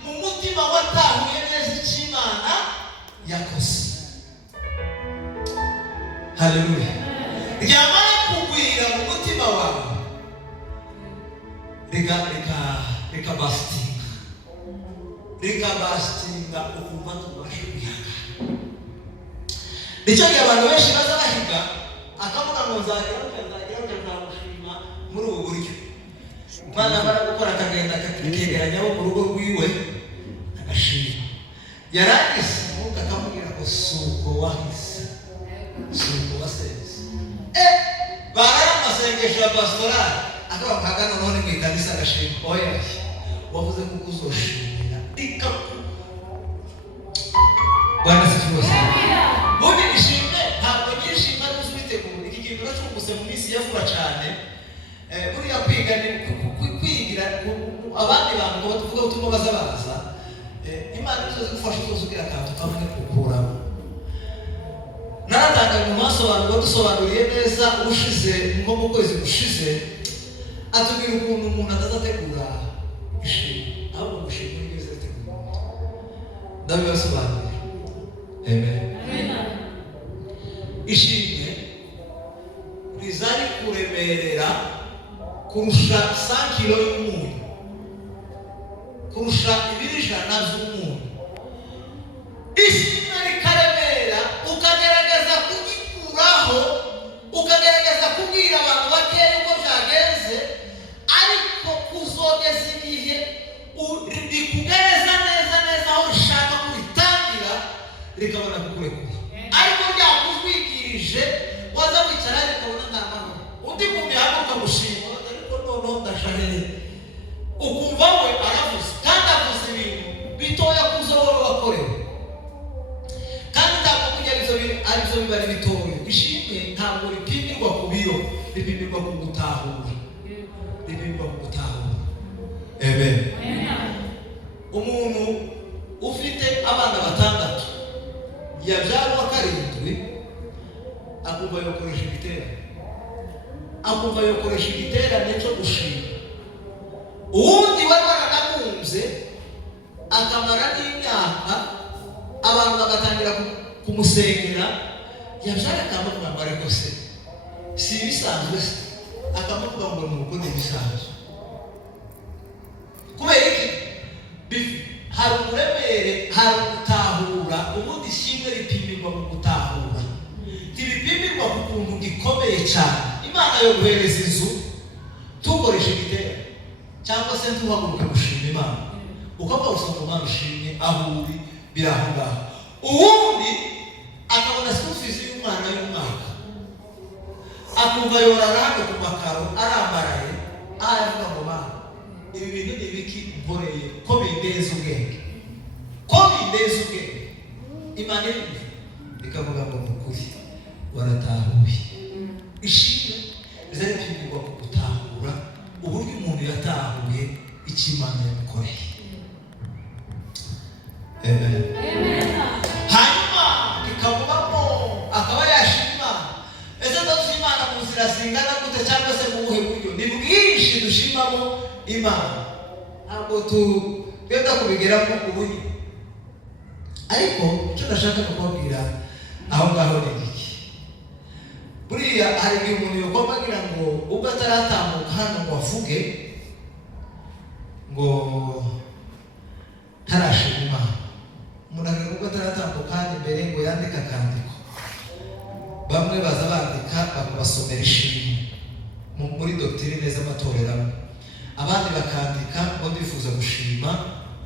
mu mutima watahuye neza icyo Imana yakoze. Haleluya. Ryamara kugwira mu mutima wawe, reka bastinga ukumva tubashe kwihangana. Nicyo gihe abantu benshi baza bahiga, akavuga ngo nzamushima muri ubu buryo. Umwana amara gukora akagenda akakegeranya abo mu rugo rwiwe agashima, yarangiza umwuka akamubwira ngo suko wahise, suko wasenze. Barara amasengesho ya pastorali akaba kagano none mu ikanisa agashima. Oya, wavuze ko uzoshimira ikapu. Bwana sifiwe sana. Bundi ishimwe ntabwo nyishimwe n'ubitegura. Iki kintu cy'ubuse mu minsi yavuga cyane. Buriya kwiga ni kwigira abandi bantu ngo tuvuga utumwe bazabaza. Imana nizo zigufasha kuzugira akantu kamwe kukuramo. Naratanga mu maso abantu badusobanuriye neza ubushize nko mu kwezi gushize, atubwira ukuntu umuntu atazategura ishimwe, ahubwo gushimira ibyo azategura. Ndabibasobanurira. Amen. Ishimwe rizari kuremerera kurusha 100 kilo y'umuntu, kurusha 200 z'umuntu. Ishimwe rikaremera, ukagerageza kugikuraho, ukagerageza kubwira abantu bakeya uko byagenze, ariko kuzogeza igihe rikugereza neza aho ushaka kubitangira, rikabona kukurekura. Ariko ryakuzwigirije, waza wicara rikabona nta mahoro. Undi muntu yahaguruka gushima, ariko noneho ndashareye, ukumva we aravuze, kandi avuze ibintu bitoya kuzo wowe wakorewe, kandi ntabwo kugira arizo bibari bitoya. Ishimwe ntabwo ripimirwa ku biro, ripimirwa ku gutahura, ripimirwa ku gutahura. Amen. Umuntu ufite abana 6 yabyarwa 7, akumva yokoresha igiterane, akumva yokoresha igiterane cyo gushima. Uwundi wari waranakunze akamara n'imyaka, abantu bagatangira kumusengera, yabyara akamuvuga ngo ariko se si ibisanzwe se, akamuvuga ngo nuko ni ibisanzwe. Kubera iki? Hari uburemere, hari gutahura. Ubundi ishimwe ripimirwa mu gutahura, ntibipimirwa ku kuntu gikomeye cyane. Imana yo guhereza inzu tukoresha igiterane, cyangwa se ntuhaguruke gushima Imana, ukavuga usanga Imana ushimye aho uri biraho ngaho. Uwundi akabona school fees y'umwana y'umwaka, akumva yorara hano ku makaro arambaraye, aravuga ngo Mana ibi bintu ni ibiki nkoreye ko bindeza ubwenge, ko bindeza ubwenge. Imana ikavuga ngo mukuri waratahuye. Ishimwe zari kwigwa ku gutahura uburyo umuntu yatahuye icyo Imana yamukoreye. Amen. Hanyuma ikavugamo akaba yashima. Ese dushima Imana mu nzira zingana gute cyangwa se mu buhe buryo? Ni bwinshi dushimamo Imana, ntabwo twenda kubigeramo ubundi. Ariko icyo ndashaka kubabwira aho ngaho ni iki. Buriya hari igihe umuntu yagomba kugira ngo ubwo ataratambuka hano ngo avuge ngo ntarashima Imana. Umuntu agira ubwo ataratambuka hano imbere ngo yandike akandiko. Bamwe baza bandika bakabasomera ishimwe muri doctrine z'amatorero, abandi bakandika ngo ndifuza gushima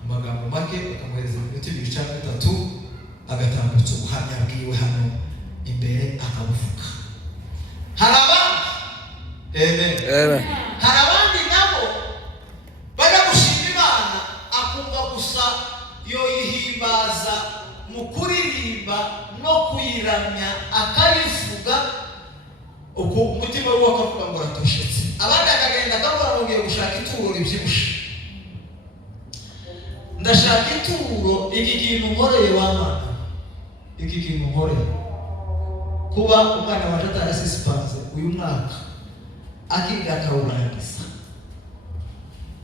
mu magambo make, bakamuhereza iminota 2 cyangwa 3 agatambutsa ubuhamya bwiwe hano imbere akabuvuga. Hari abandi hari abandi nabo bajya gushima Imana akumva gusa yoyihimbaza mu kuririmba no kuyiramya akayivuga uko umutima we akavuga ngo ratoshetse. Abandi akagenda akavuga ngo ngiye gushaka ituro ribyibushe, ndashaka ituro, iki kintu nkoreye w'Imana, iki kintu nkoreye kuba umwana waje atarasisipanze uyu mwaka akiga akawurangiza,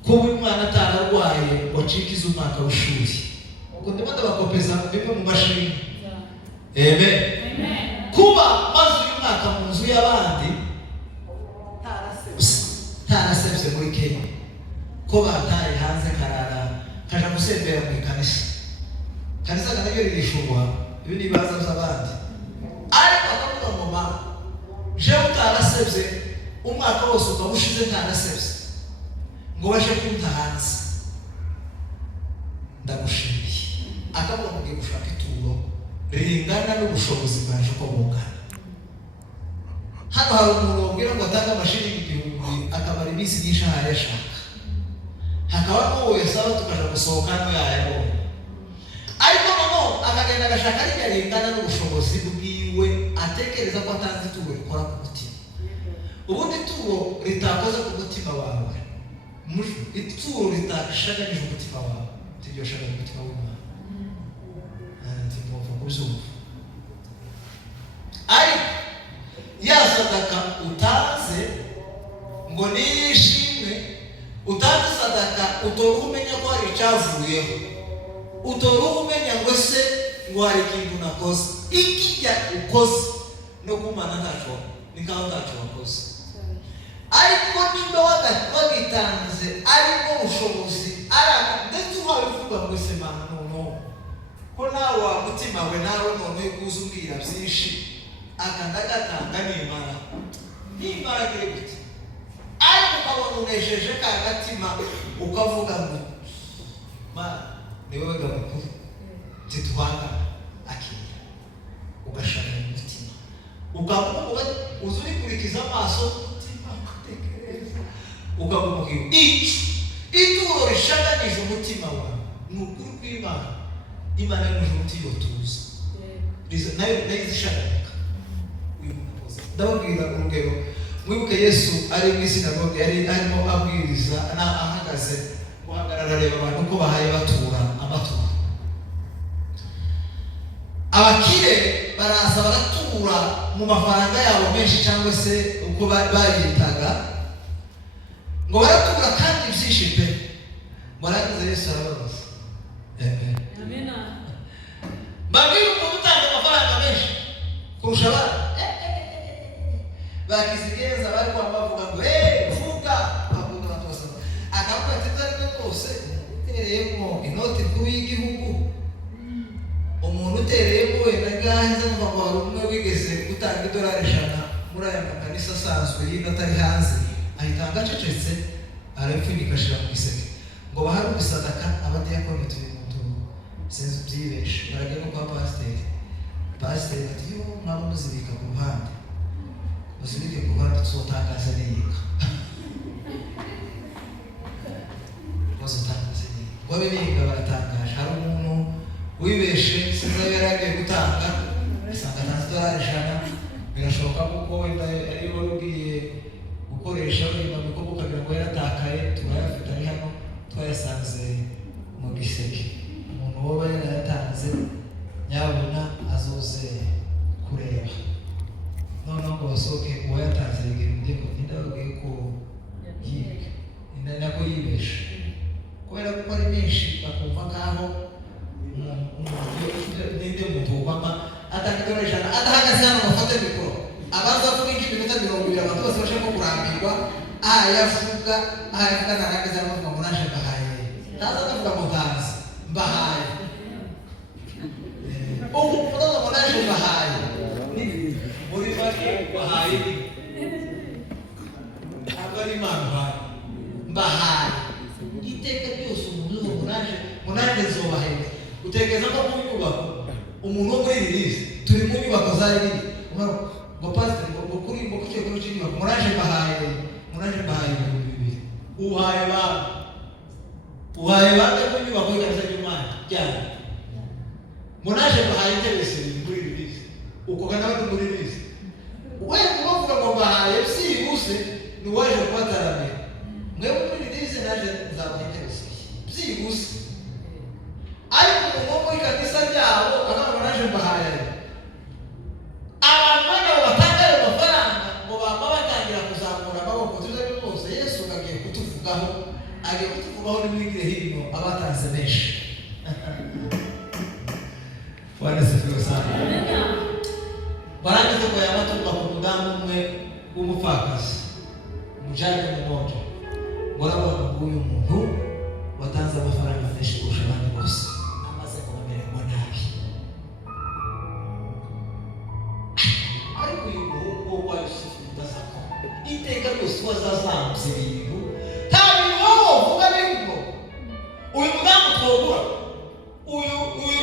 kuba uyu mwana atararwaye ngo acikize umwaka w'ishuri, ubwo ndimo ndabakopeza bimwe mu mashini. Amen. Kuba maze uyu mwaka mu nzu y'abandi tarasebye muri Kenya, ko batari hanze karara kaja gusembera mu kanisa. Kanisa kanaryo ririshurwa ibi ni ibibazo by'abandi, ariko akavuga ngo ma je utarasebye umwaka wose ukabushize ntarasebye ngo baje kunta hanze, ndagushimiye. Akavuga ngo ngiye gushaka ituro ringana n'ubushobozi bwaje uko bungana. Hano hari umuntu wabwira ngo atanga amashiringi 1000 akabara iminsi myinshi yashaka, hakaba n'uwo yasaba tukaja gusohoka n'ayabonye, ariko noneho akagenda agashaka ariko ringana n'ubushobozi bwiwe, atekereza ko atanze ituro rikora ku mutima. Ubundi ituro ritakoze ku mutima wawe, ituro ritashaganije umutima wawe, tiryoshaganye umutima w'Imana. Timova kubyumva. Ariko sadaka utanze ngo nishimwe, utanze sadaka utora umenya ko hari icyavuyeho, utora umenya ngo se ngo hari ikintu nakoze. Ikijya ukoze no kumana ntacyo nikaho ntacyo wakoze, ariko nimba wagitanze ariko ubushobozi araka ndetse uhabivuga ngo se Mana noneho ko nawe wa mutima we nawe noneho kuza umbwira byinshi akandagatanga nimara gire gute, ariko ukabona unesheje ka gatima ukavuga ngo Mana ni wowe gakuru zituhanga akira, ugashaka umutima ukavuga uzurikurikiza amaso umutima utekereza ukavuga ituro rishaganije umutima wawe ni ukuri kw'Imana. Imana y'umuje umutima tuzi nayo izishaganika. Ndababwira urugero, mwibuke Yesu ari mu sinagoge yari arimo abwiriza ahagaze guhagarara areba abantu uko bahaye batura amaturo. Abakire baraza baratura mu mafaranga yabo menshi cyangwa se uko bayitaga ngo baratura kandi byinshi pe. Barangiza Yesu arababaza. Amen. Babiri umuntu utanga amafaranga menshi kurusha abandi bakizigeza bari bavuga ngo vuga avuga batose akavuga ati tari rwose utereyemo inoti nkuru y'igihugu, umuntu utereyemo wenda gahize ngo hari umwe wigeze gutanga $100 muri aya makanisa asanzwe y'ino atari hanze, ahita agacecetse arapfunika ashira mu giseke ngo bahari ugusadaka abadiyakoni turi sinzi byibeshe baragera no kwa pasiteri ati yo mwaba muzibika ku ruhande, muzibike ku ruhande tuzotangaza niyika. babiringa baratangaje. Hari umuntu wibeshe sinza yari agiye gutanga asanga $100 birashoboka kuko wenda ari we ugiye gukoresha wenda bikomo kagira ngo yaratakaye turayafite ari hano twayasanze mu giseke. Umuntu woba yaratanze nyabona azoze kureba noneho ngo basohoke uwayatanze yegera undi ngo ndababwiye ko yibwe nako yibeshe kubera ko ari benshi bakumva nkaho ninde muntu ubama $100 adahagaze hano bafate mikoro abaza kuvuga iminota 20 abantu bose bashe ko kurambirwa yavuga naragaze hano ngo naje bahaye ntaza ndavuga ngo ntazi mbahaye umuntu ngo naje bahaye muri bake bahaye abari imana bahaye iteka ryose umuntu munaje zobahe utekereza ko mu nyubako umuntu wo muri release turi mu nyubako za release ngo pastor ngo kuri ngo kucyo kuri nyubako munaje bahaye 200 uhaye ba mu nyubako y'akaza y'Imana cyane munaje bahaye telese muri release uko kana muri release wewe uvuga ngo bahaye byihuse ni waje kwatarame mwewe muri release naje nzabahe telese byihuse ariko umuntu muri kanisa ryabo akaba naje bahaye abantu bane batanga amafaranga ngo baba batangira kuzamura amaboko tuze bose Yesu agiye kutuvugaho n'imwigire hino abatanze benshi wanasifiwe sana barangije ngo yamatuka ku mudamu umwe w'umupfakazi umujane mmoja murabona uyu muntu watanze amafaranga menshi kurusha abandi bose amaze kumererwa nabi ariko uyu muhungu wa Yusufu udasaka iteka ryose wazazamutse ibintu nta bintu wowe uvuga birimo uyu mudamu twogura uyu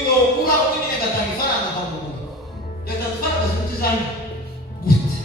nogura unyine gatanga ifaranga akamugura yatanze ifaranga z'umuti zanyu gute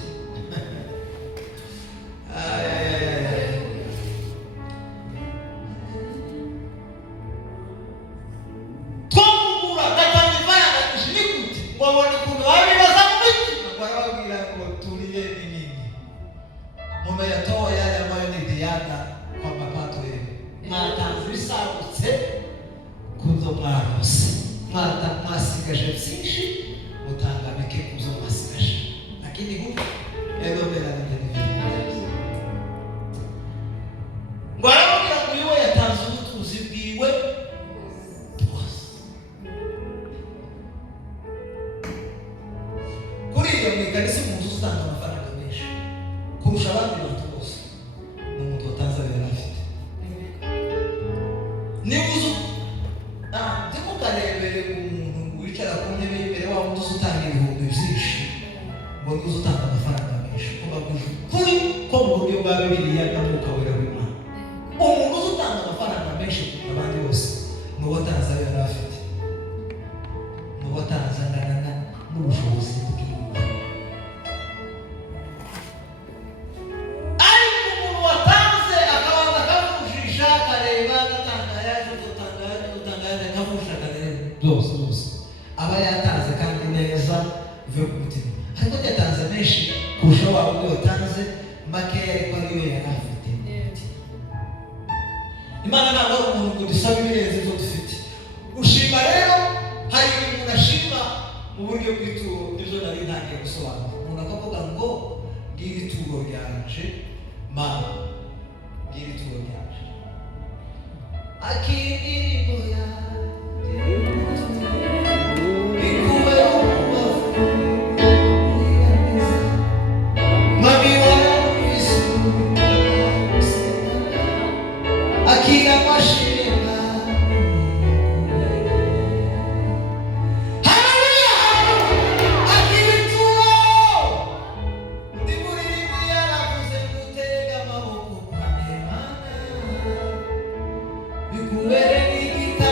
Kubere ni kita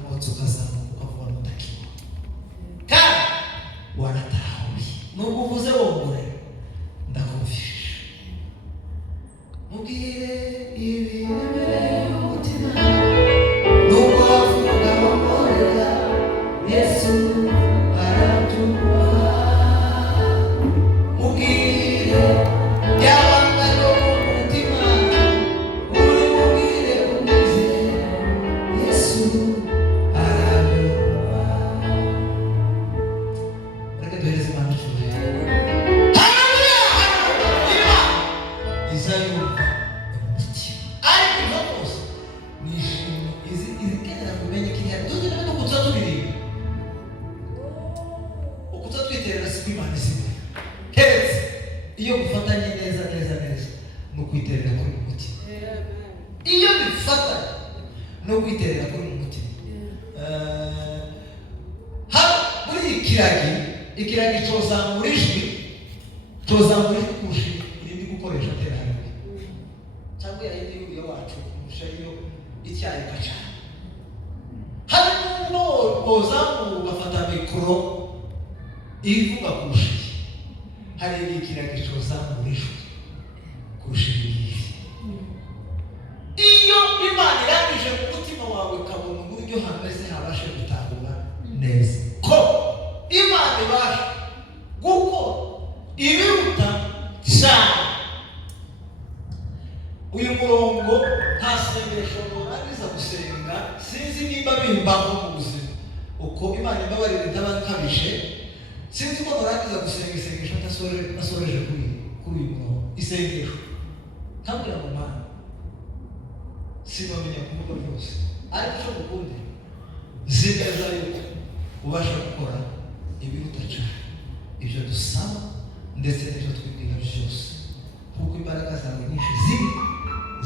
umwotsi ukazamuka ukavuga ngo ndakiba kandi waratahuye nubwo uvuze wongore ndakumvishije mubwire ibiremereye umutima nubwo wavuga wongorera Yesu arabyumva mubwire yabanga no umutima uri mubwire umwizeye Yesu arabyumva reka duhereze Imana icyubahiro haleluya izayumva umutima ariko ibyo byose ni ishimwe izikenera kumenya kiriya tugire no kuza tubiririmba ukuza twiterera si kw'Imana isigaye keretse iyo gufatanye neza no kwiterera kuri mu mutima iyo bifatanye no kwiterera kuri mu mutima muri ikiragi cyozamura ijwi kurusha irindi gukoresha terambere cyangwa yayindi y'uriya wacu kurusha iyo icyayi gacana hari n'uwo bozamura ugafata mikoro ivuga kurusha hari ikiragi cyozamura ijwi kurusha ibindi iyo Imana irangije mu mutima wawe ukabona uburyo hameze habashe gutahura neza ko Imana ibasha gukora ibiruta cyane uyu murongo nta sengesho nurangiza gusenga sinzi nimba bimbaho mu buzima uko Imana imbabarire ntabakabije sinzi ko nurangiza gusenga isengesho nasoreje kuri uyu murongo isengesho nkabwira ngo Mana sinamenya kuvuga byose ariko icyo mukunde nzi neza yuko ubasha gukora ibiruta cyane ibyo dusaba ndetse n'ibyo twibwira byose kuko imbaraga zawe nyinshi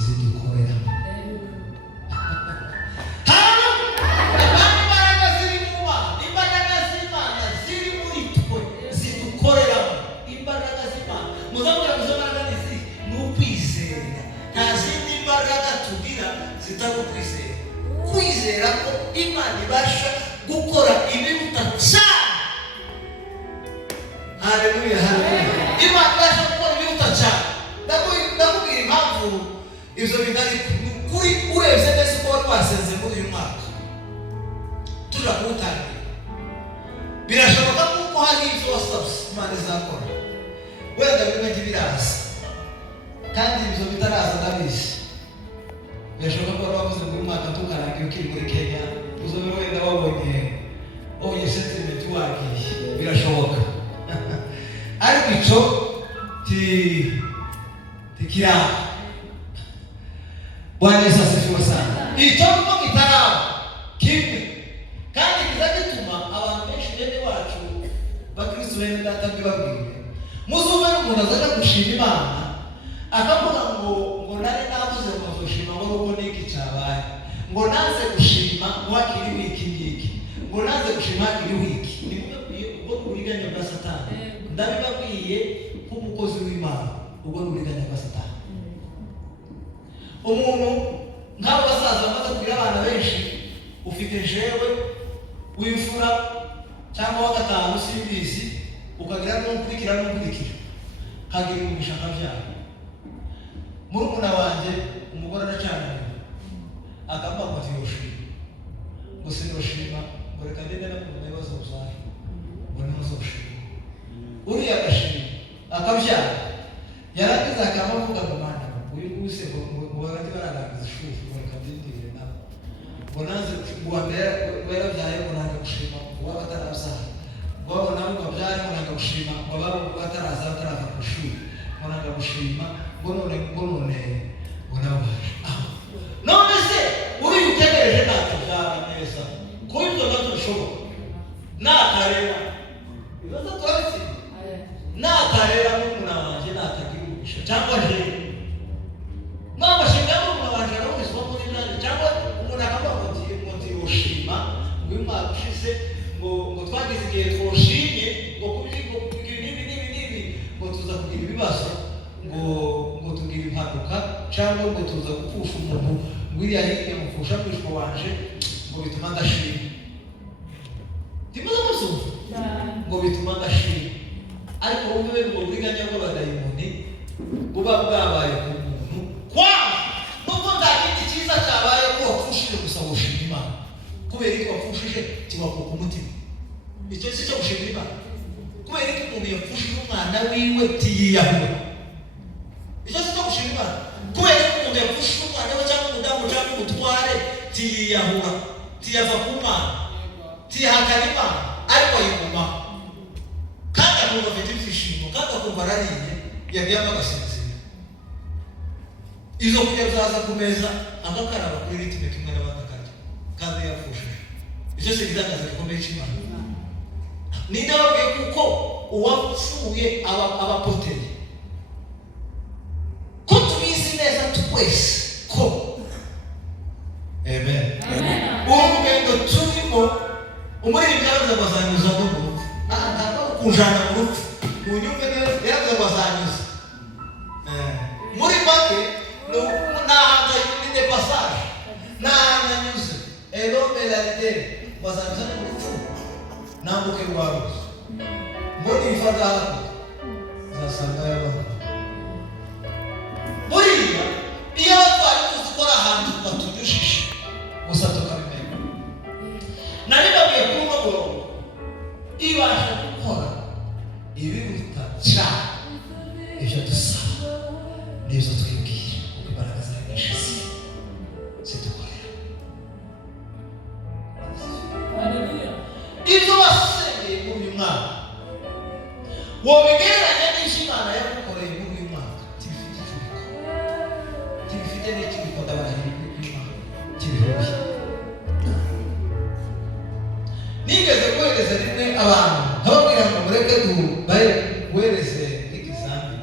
zidukorera imbaraga ziri mu Mana imbaraga z'Imana ziri muri twe zidukorera imbaraga z'Imana muzamura imbaraga nizi ni ukwizera nta zindi imbaraga tugira zitari ukwizera kwizera ko Imana ibasha gukora ibiruta cyane haleluya Imana ibasha gukora ibiruta cyane ndakubwira impamvu ibyo bitari kuri urebye neza uko wari wasenze muri uyu mwaka tujya kuwutangira birashoboka kuko hari ibyo wasabye Imana izakora wenda bimwe ntibiraza kandi ibyo bitaraza ndabizi birashoboka ko wari wakoze muri mwaka tukarangira ukiri muri Kenya uzobe wenda wabonye sentiment wagiye birashoboka ariko icyo tikiraba Bwana Yesu asifiwe sana icyo nuko kitaraba kimwe kandi kiza gituma abantu benshi bene wacu bakristo bene data mbibabwire muzume n'umuntu azaja gushima Imana akavuga ngo nari navuze ngo nzoshima ngo nuko niki cyabaye ngo naze gushima wakiri wiki ngiki ngo naze gushima wakiri wiki nimubwiye ubwo buriganya bwa Satani ndabibabwiye nk'umukozi w'Imana ubwo buriganya bwa Satani umuntu nk'abo basaza bamaze kugira abana benshi ufite jewe w'imfura cyangwa wa gatanu simbizi ukagira n'ukurikira kagira umugisha akabyara murumuna wanjye umugore aracana akamba ngo tiyoshima ngo sinoshima ngo reka ndende no mu bibazo byaje ngo ntazoshima uriya agashima akabyara yaragize akamuvuga ngo Mana uyu use ngo bagati bararangiza ishuri ngo reka ndindire nabo ngo naze kuwa mbere yarabyaye ngo nanga gushima ngo batarazaha ngo nabo babyare ngo nanga gushima ngo bataraza batarava ku ishuri ngo nanga gushima ngo none se uri utegereje natabyara neza ko ibyo nabyo bishoboka natarera ibibazo twabitse natarera n'umuntu wanjye natagira umugisha cyangwa jewe n'amashinga y'umuntu wanjye arabonezwa muri nani cyangwa umuntu akavuga ngo yoshima ngo uyu mwaka ushize ngo twagize igihe twoshimye ngo kugira n'ibi ngo tuza kugira ibibazo ngo tugira impanuka cyangwa ngo tuza gupfusha umuntu ngo iriya hirya mupfusha kwishwa wanje ngo bituma ndashima. Timuze musufu ngo bituma ndashima. Ariko wowe ngo bwiganya ngo badayimoni buba bwabaye ku muntu kwa nubwo ndakindi cyiza cyabaye ko wafushije gusa gushima Imana. Kubera ko wafushije kibakuka umutima. Icyo si cyo gushima Imana. Kubera ko umuntu yafushije umwana wiwe tiyiyahura. Icyo si cyo gushima Imana. Kubera ko umuntu yafushije umwana we cyangwa umudamu cyangwa umutware tiyiyahura, tiyava ku Mana, tiyahakana Imana, ariko yiguma kandi akumva afite ibyishimo kandi akumva arariye yaryama agasinzira. Izo kurya zaza ku meza agakaraba kuri ritime kimwe n'abandi akarya kandi yafushije. Icyo si igitangaza gikomeye cy'Imana. Ninde wabwiye kuko uwapfuye abapoteri ko tubizi neza twese ko amen urugendo turimo umuririmbyi yaravuze ngo azanyuza no mu rupfu. Ntabwo kujana mu rupfu unyumve neza, yaravuze ngo azanyuza muri make n'ahantu ni de passage n'ahantu anyuze elombe la lidere ngo azanyuza no mu rupfu nambuke rwaruzi mboni bifata hafi zasanga y'abantu buriya iyo twari tuzi ko ari ahantu batunyujije gusa tukabimenya. Nari babwiye kuri uno murongo ibasha gukora ibiruta cyane ibyo dusaba n'ibyo twibwira kuko imbaraga zayo nyinshi zidukorera. Ibyo wasengeye muri uyu mwaka wobigereranya n'icyo Imana yagukoreye muri uyu mwaka tibifite n'icyo bikunda barahirwa Imana tibihuye. Nigeze kohereza rimwe abantu nkababwira ngo mureke duhereze examen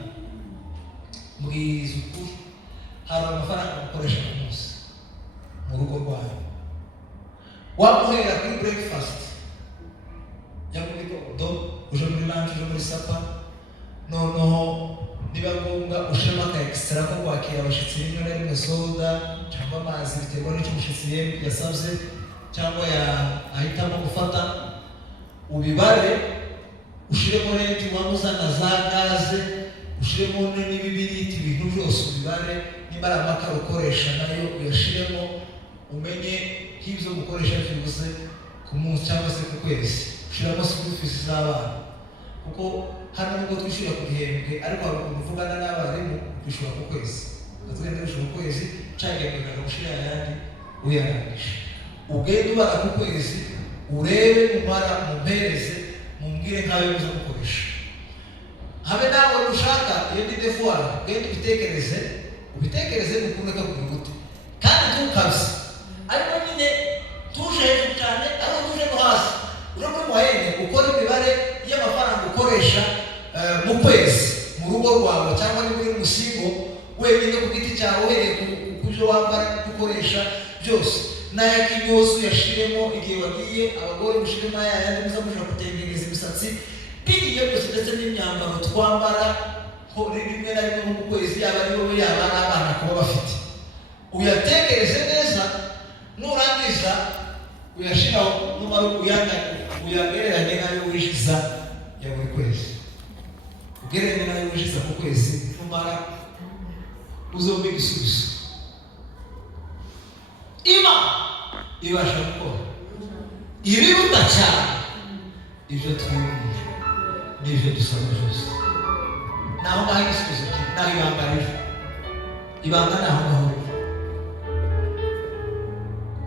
mbwiza ukuri hari amafaranga mukoresha ku munsi mu rugo rwayo wamuhera kuri breakfast ya mu gitondo uje muri lunch uje muri supper noneho niba ngombwa ushema ka extra ko kwakira abashitsi rimwe na rimwe soda cyangwa amazi biterwa n'icyo umushyitsi yasabye cyangwa ahitamo gufata ubibare ushiremo renti wamuzana za gaze ushiremo n'ibibiriti ibintu byose ubibare nimba ari amakara ukoresha nayo uyashiremo umenye nk'ibyo gukoresha byose ku munsi cyangwa se ku kwezi ushiramo school fees z'abana kuko hano nubwo twishyura ku gihembwe ariko hari ukuntu uvugana n'abarimu twishyura ku kwezi ukazagenda wishyura ku kwezi cyangwa ugaga gushira ayandi uyarangije ugende ubara ku kwezi urebe umara mumpereze mumbwire nk'ayo uza gukoresha habe nawe ushaka iyo ndi devoir ugende ubitekereze ukunde kakubwira gute kandi ntukabye ariko nyine tuje hejuru cyane ariko tuje no hasi uri muri muhene ukora imibare y'amafaranga ukoresha mu kwezi mu rugo rwawe cyangwa niba uri musigo wenyine ku giti cyawe uhereye ku byo wambara ukoresha byose n'ayak'inyoso yashiremo igihe wagiye abagore mushiremo ayandi muza mushobora kutengereza imisatsi biriya byose ndetse n'imyambaro twambara rimwe na rimwe mu kwezi yaba ari wowe yaba n'abana kuba bafite uyatekereze neza nurangiza uyashiraho numara uyagereranye n'ayo wishyuza ya buri kwezi ugereranye n'ayo wishyuza ku kwezi numara uzomba igisubizo. Imana ibasha gukora ibiruta cyane ibyo twibwira n'ibyo dusaba byose. Naho ngaho igisubizo kiri naho ibanga riri ibanga naho ngaho riri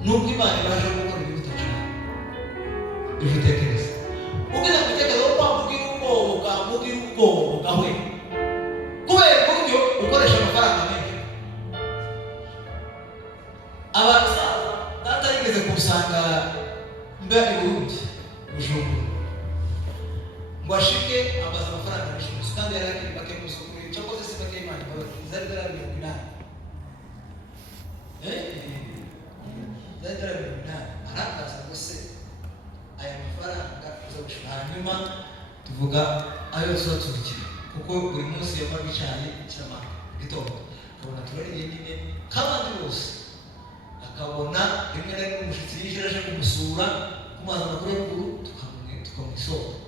nubwo Imana ibasha gukora ibiruta cyane ibyo utekereza ugeze ku bitekerezo ko wamubwira ubwoba bwawe kubera uburyo ukoresha amafaranga menshi. Abasaza data yigeze kumusanga mbe i Burundi Bujumbura ngo ashike ambaza amafaranga menshi kandi yari akiri make mu isoko cyakoze se make Imana zari zarabiri nani zari zarabiri nani arakaza ngo se aya mafaranga uza gushora hanyuma tuvuga ayo tuzaturukira kuko buri munsi yamaga icyayi cy'amata gitondo akabona turariye nyine nk'abandi bose akabona rimwe na rimwe umushyitsi yinjira aje kumusura kumazana kuri ruguru tukamusora.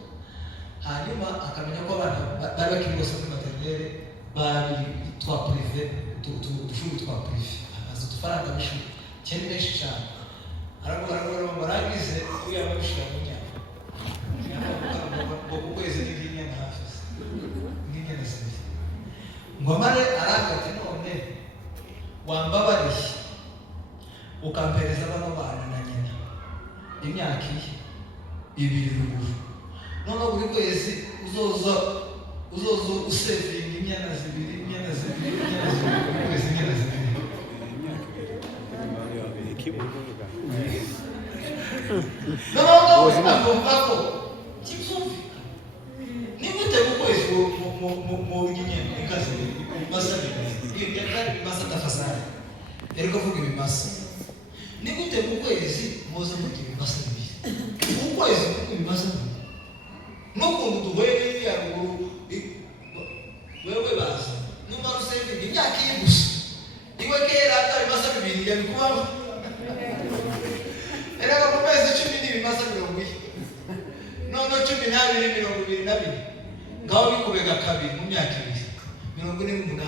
Hanyuma akamenya ko abana bari bakiri bose muri maternelle bari twa privé udushuri twa privé amaze udufaranga b'ishuri cyane benshi cyane. Baragize kugira ngo bishira mu myaka ngo kukwezi n'inyana hafi n'inyana zibiri ngo amare arangate none wambabariye ukampereza bano bana na nyina imyaka ibiri ruguru, none buri kwezi uzoza usevinga inyana zibiri kwezi inyana zibiri. No, akumva ko kibyumvika ni gute mu kwezi mu nyine ikaze ibimasa bibiri ibimasa tafasari yari kuvuga ibimasa ni gute mu kwezi muze mugira ibimasa bibiri mu kwezi kuko ibimasa bibiri n'ukuntu duhweye ya ruguru wewe baza numara usevinga imyaka iyi gusa iwe kera atari ibimasa bibiri yabikubaho era mu mezi 10 n'ibimasa 20 none 12 22 ngaho bikubega kabiri mu myaka 48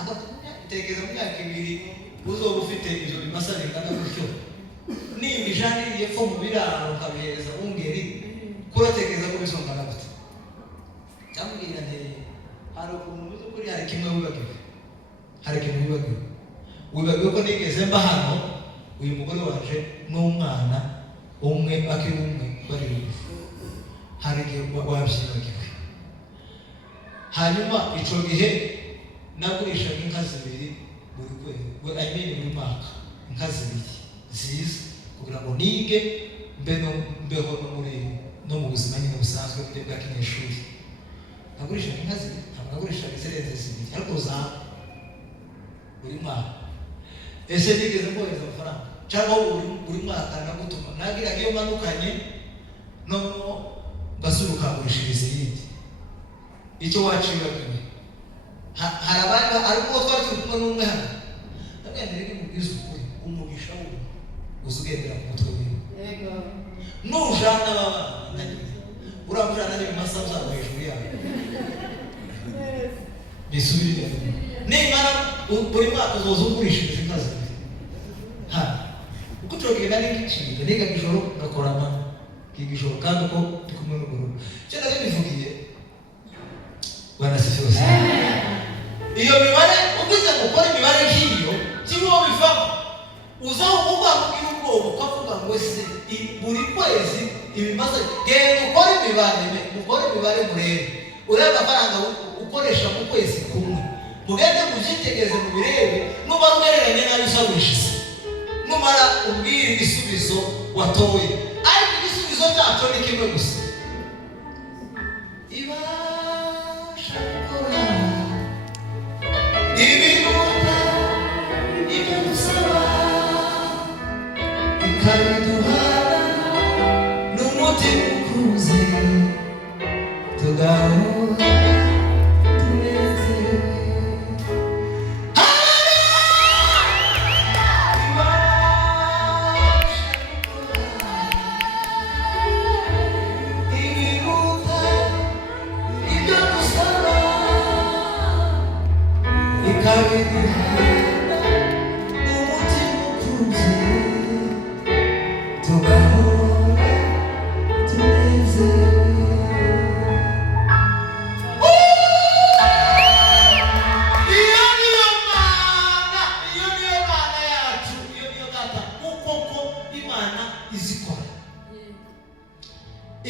agategeza mu myaka 2 uzoba ufite izo bimasa bingana gutyo n'ibijani yepfo mu biraro kabiheza ungeri kurategeza ko bisongana gute cyambwira nte hari ukuntu kuri hari kimwe wibagiwe ko nigeze mba hano uyu mugore waje n'umwana umwe akiri umwe bari hari igihe wabyibagiwe. Hanyuma ico gihe nagurishaga inka zibiri buri kwezi buri mwaka, inka zibiri ziza kugira ngo nige mbeho no mu buzima nyine busanzwe bwa kinyeshuri. Nagurishaga inka zibiri, nagurishaga izirenze zibiri ariko za buri mwaka. Ese nigeze mbohereza amafaranga cyangwa buri mwaka nagutuma nagira iyo manukanye no basuruka kurishiriza yindi icyo waciwe kanye harabandi ariko twari turi kumwe n'umwe hano nabwo ndi mubwiza ukuri umugisha wo uzugendera ku mutwe wiwe yego nujana uramujana ni masaza hejuru yawe bisubire nimara buri mwaka uzozungurishiriza inkazi uko turogenda n'igiciro niga gijoro ngakorana kigijoro kandi uko ndi kumwe n'uguru cyo nari bivugiye banasifiwe cyane. Iyo mibare ugize gukora imibare nk'iyo kimwe bivamo uzaho kuvuga kugira ubwoba ukavuga ngo se buri kwezi ibimaze genda ukora imibare murebe ureba amafaranga ukoresha mu kwezi kumwe mugende mubyitegereze mu birebe numara ugereranye nayo usabishije numara ubwira igisubizo watoye ariko igisubizo cyacu ni kimwe gusa ibasha gukora ibiruta ibyo dusaba ikabiduhana n'umutima ukuze tugahora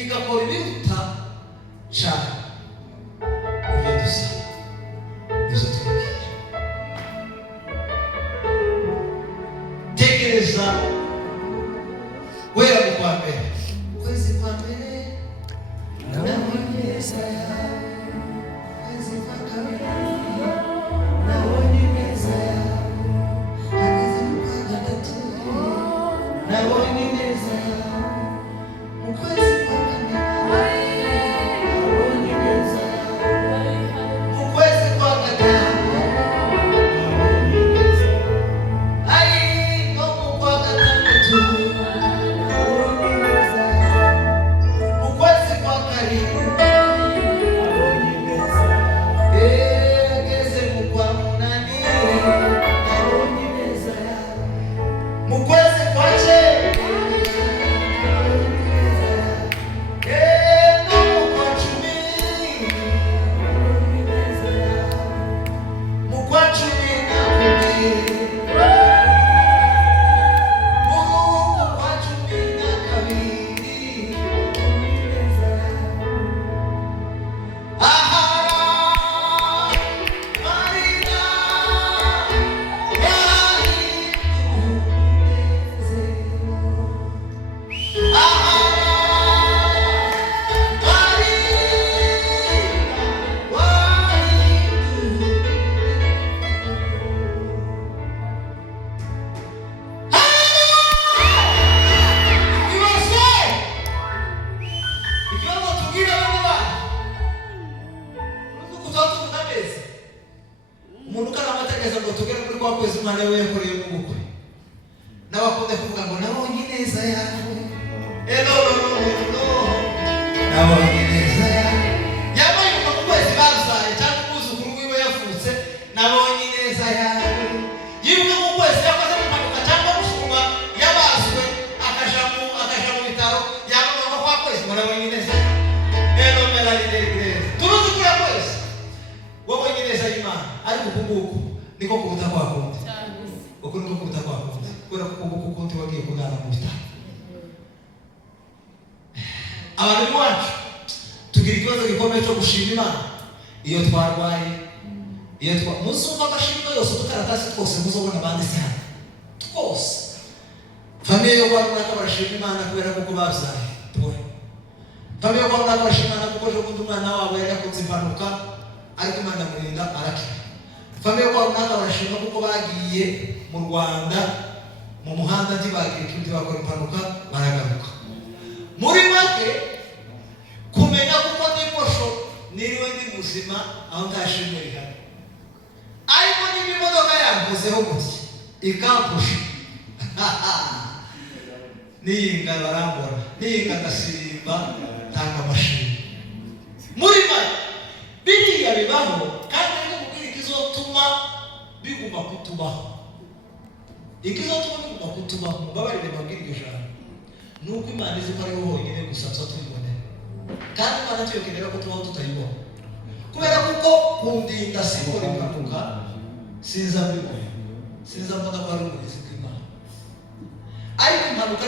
igakora ibiruta cyane ibyo dusaba nizo twibwira. Tekereza wera mu kwa mbere kwezi kwa mbere nabonye neza yawe kwezi kwa kabiri nabonye neza yawe ageze mu kwa gatatu nabonye neza yawe mu kwezi yawe. Nabonye ineza yawe. Yabaye mu kwezi bazaye cyangwa umwuzukuru wiwe yavutse. Nabonye ineza yawe. Yimwe mu kwezi yakoze impanuka cyangwa gushuma yabazwe akaja mu bitaro yabona kwa kwezi nabonye ineza. Turuzi kuri kwezi. Wabonye ineza y'Imana ariko kuguku niko kuruta kwa kundi. Uko niko kuruta kwa kundi. Kubera ko kuguku kundi wagiye kunana mu bitaro. Abantu bacu tugira ikibazo gikomeye cyo gushima Imana iyo twarwaye, iyo muzumva amashimwe yose udukaratasi twose muzobona banditse hano twose. Famiye yo kwa runaka barashima Imana kubera kuko bazaye tubone. Famiye yo kwa runaka barashima Imana kuko ejo bundi umwana wabo yari yakoze impanuka ariko Imana amurinda arakira. Famiye yo kwa runaka barashima kuko bagiye mu Rwanda mu muhanda ntibagiye kandi bakora impanuka baragaruka. Muri make kumenya kuko ndimosho niriwe ndi muzima aho ndashimwe rihari. Ariko n'imodoka yamvuzeho gutya ikampusha niyinga barambona niyinga ndasirimba tanga amashimwe. Muri make biriya bibaho kandi ariko kubwira ikizotuma biguma kutubaho. Ikizotuma biguma kutubaho mubabarire babwira iryo jambo nuko Imana izi ko ariho honyine gusa tuyibonera kandi Imana tuyokenera ko tubaho tutayibona kubera kuko kundinda sikora impanuka sinza mbona ko ari ubugizi bw'Imana. Ariko impanuka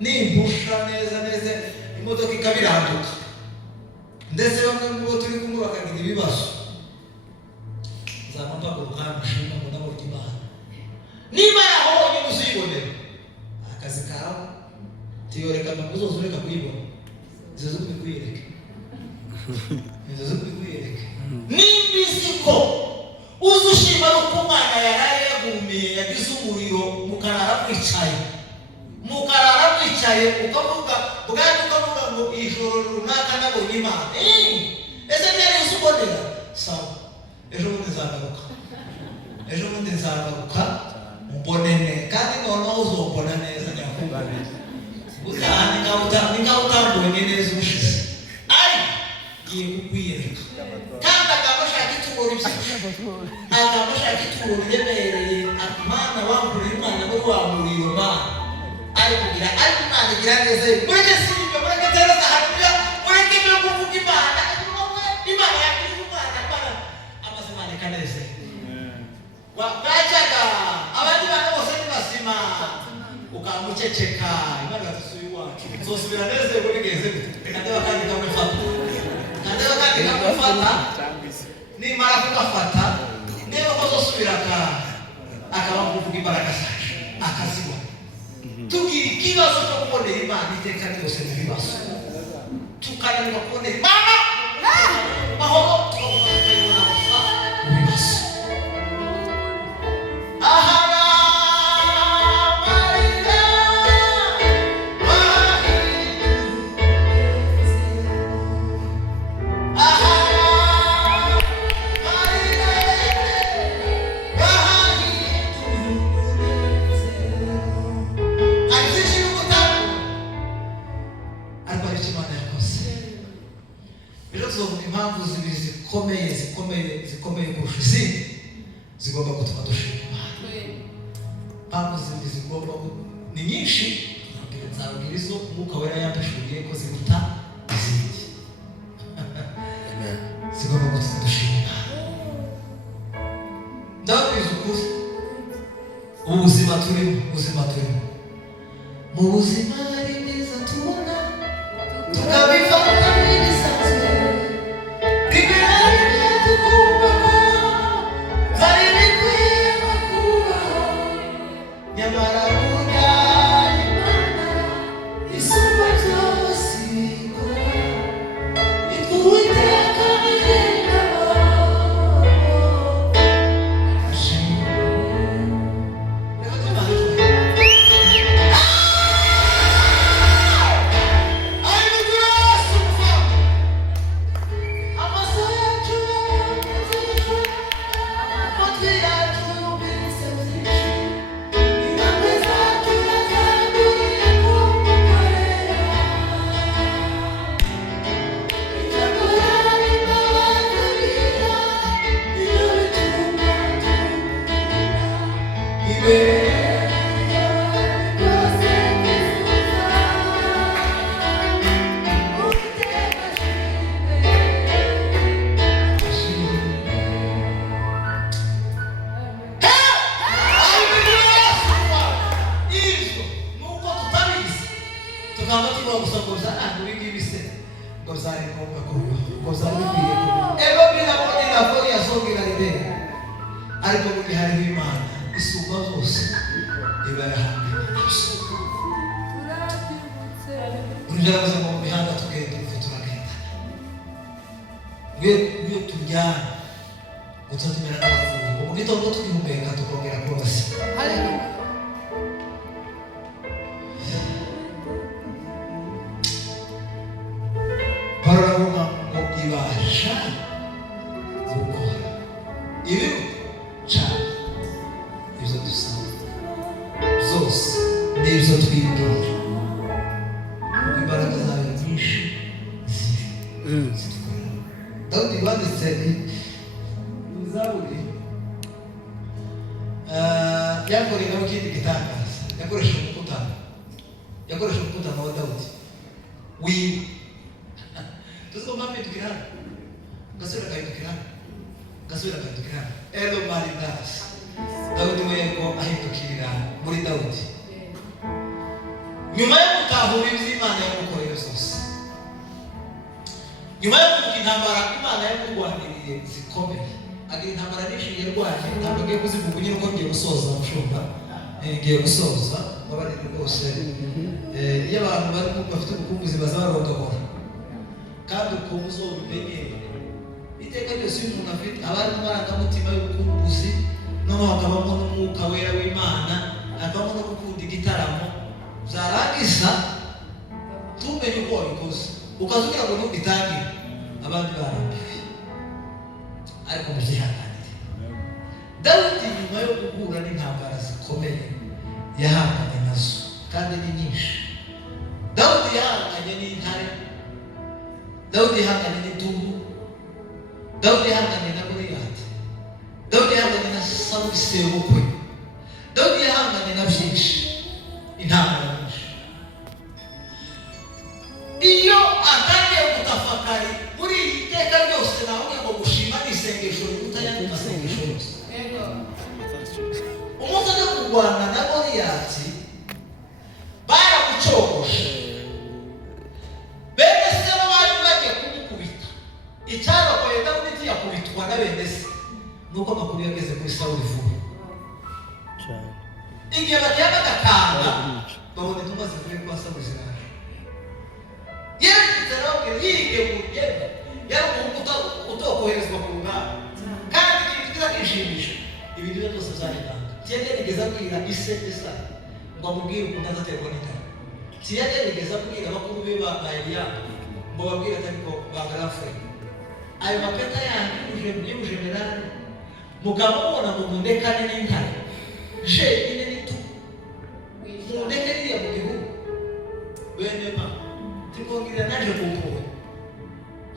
ni impusha neza imodoka ikabiranduka ndetse bamwe mu bo turi kumwe bakagira ibibazo. Nzaba mpaguruka mushima ngo ndabona Imana niba yaho honyine uzibonera akazi kawe tiyoreka mamuzo ureka kuyibona izo zo kwiyereka nimbiziko uzushima no kumwana yaraye yagumiye yagize umuriro mukarara kwicaye ukavuga ngo ijoro runaka nabonye Imana. Ese byari usubonera sawa ejo bundi nzagaruka mbonene kandi noneho uzombona neza nyakubahwa utambonye neza ubushize ari ngiye kukwiyereka kandi akabashaka ituro riremereye Imana wamburiye Imana no wamburiye Imana ari kugira ariko Imana igira neza mureke simbe mureke tereza hariya mureke byo kuvuga Imana yakize umwana amazimana kaneze wakajaga abandi bana bose nibasima ukamuceceka Imana yatusuye iwacu zosubira neze burigeze kandi bakandi kamufata nimara kugafata niba kozosubiraka akaba kuvuga imbaraga zacu akaziwa tugira ikibazo cyo kubonera Imana iteka ryose mu bibazo tukananirwa kubonera Imana mahoro tukabona gusa mu bibazo. Impamvu zibiri zikomeye kurusha izindi zigomba gutuma dushima Imana. Impamvu zibiri zigomba ni nyinshi nzabwira izo Umwuka Wera yambashuriye ko ziruta izindi zigomba gutuma dushima Imana. Ndabwiza ukuri ubuzima turimo mu buzima ari bwiza tubona tukabifata n'ibisanzwe tuvuga gusa ngo za kuri ngibise ngo zari ngombwa ko ngo zari bikwiye ego bila bonera ko yasongera ide ariko mu gihe hari Imana isumba zose iba yahamwe urugero rwo mu mihanda tugenda turagenda iyo tujyana gusa tumera n'abapfuye mu gitondo twihumeka tukongera kubasi haleluya paravuga ngo ibasha gukora ibi cyane ibyo dusaba zose n'ibyo twibwira imbaraga zawe nyinshi zitwara Dawidi banditse Zaburi yakoreye nawe ikindi gitangaza yakoresheje umukutano wa Dawidi wiwe tuzo mpamvu tukirana gasubira kayidukirana elo maridas Dawidi wego ahindukirira muri Dawidi nyuma yo gutahura iby'Imana yamukoreye zose nyuma yo kuvuga intambara Imana yamurwaniriye zikomeye agira intambara nyinshi yarwanye ntabwo agiye kuzivuga nyine uko ngiye gusoza mushumba ngiye gusoza babarire rwose iyo abantu bari bafite ubukumbuzi baza barondogora kandi ukumbuzi wo bimenyere iteka ryose iyo umuntu afite abari n'amarangamutima y'ubukumbuzi noneho hakabamo n'umwuka wera w'Imana hakabamo no gukunda igitaramo zarangiza tumenye uko wabikoze ukazugira ngo ntugitangire abandi barambiwe ariko mubyihanganire Dawidi nyuma yo guhura n'intambara zikomeye yahanganye nazo kandi ni nyinshi Dawidi yahanganye n'intare Dawidi yahanganye n'idubu Dawidi yahanganye na Goliyati Dawidi yahanganye na Sawuli sebukwe Dawidi yahanganye na byinshi intambara nyinshi iyo atangiye gutafakari muri iyi teka ryose nawe ngo gushima n'isengesho rikutanya n'isengesho yose umunsi wo kurwana na Goliyati baramucogoshe bene se bari bagiye kumukubita icyabakoye Dawidi ntiyakubitwa na bene se nuko amakuru yageze kuri Sawuli vuba igihe bagiye bagakanga babone tumaze kuri kwa Sawuli ziraje yari taravuga yige burye yari umuto utokoherezwa ku rugamba kandi kigira kishimisha ibintu byose byarindanga cyane nigeza kwira ise ngo amubwire ukuntu azaterwa n'itara cyane nigeza kwira bakuru be ba Eliya ngo babwire atari ko bagarafure ayo mapeta yanjye uje general mugabo ubona mu ndekane n'intare je ine nitu mu ndekane ya mu gihugu bene ma tikongera naje kumpuwe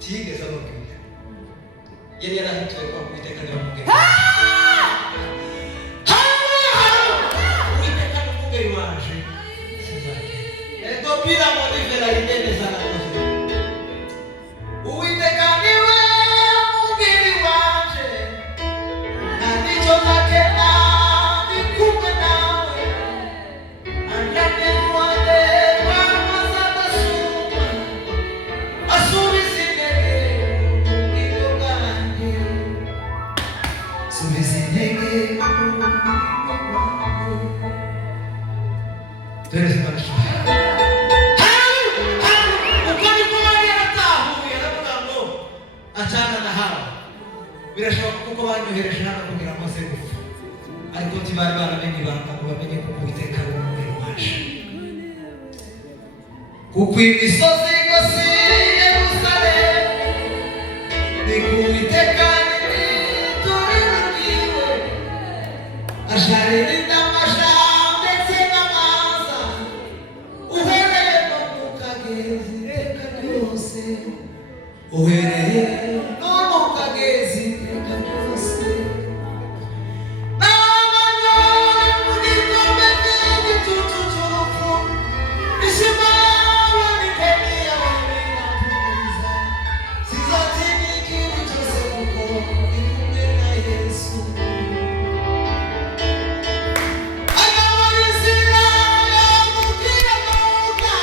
tigeze ababwira yari yarahitwe kwa kuiteka na mugeni kuiteka na mugeni wanje ndo bila modifera idene sana uiteka niwe mugeni wanje na ndicho nakena nikupe nawe andane mwade birashoboka kuko banyohereje hano kugira ngo se gupfa ariko tibari baramenye ibanga ngo bamenye ko Uwiteka ari umwami wacu kuko imisozi yose Yerusalemu ni Uwiteka nitoreruriwe asharira amasha ndetse n'amaza uhereye mu kagezi iteka ryose uhereye no mu kagezi iteka ryose n'abanyora muri gombe n'igitutu cy'urupfu ishimara n'ikemiya w'ibinatuza sizatinya ikintu cyose kuko ndi kumwe na Yesu agabura inzira yamubwira neza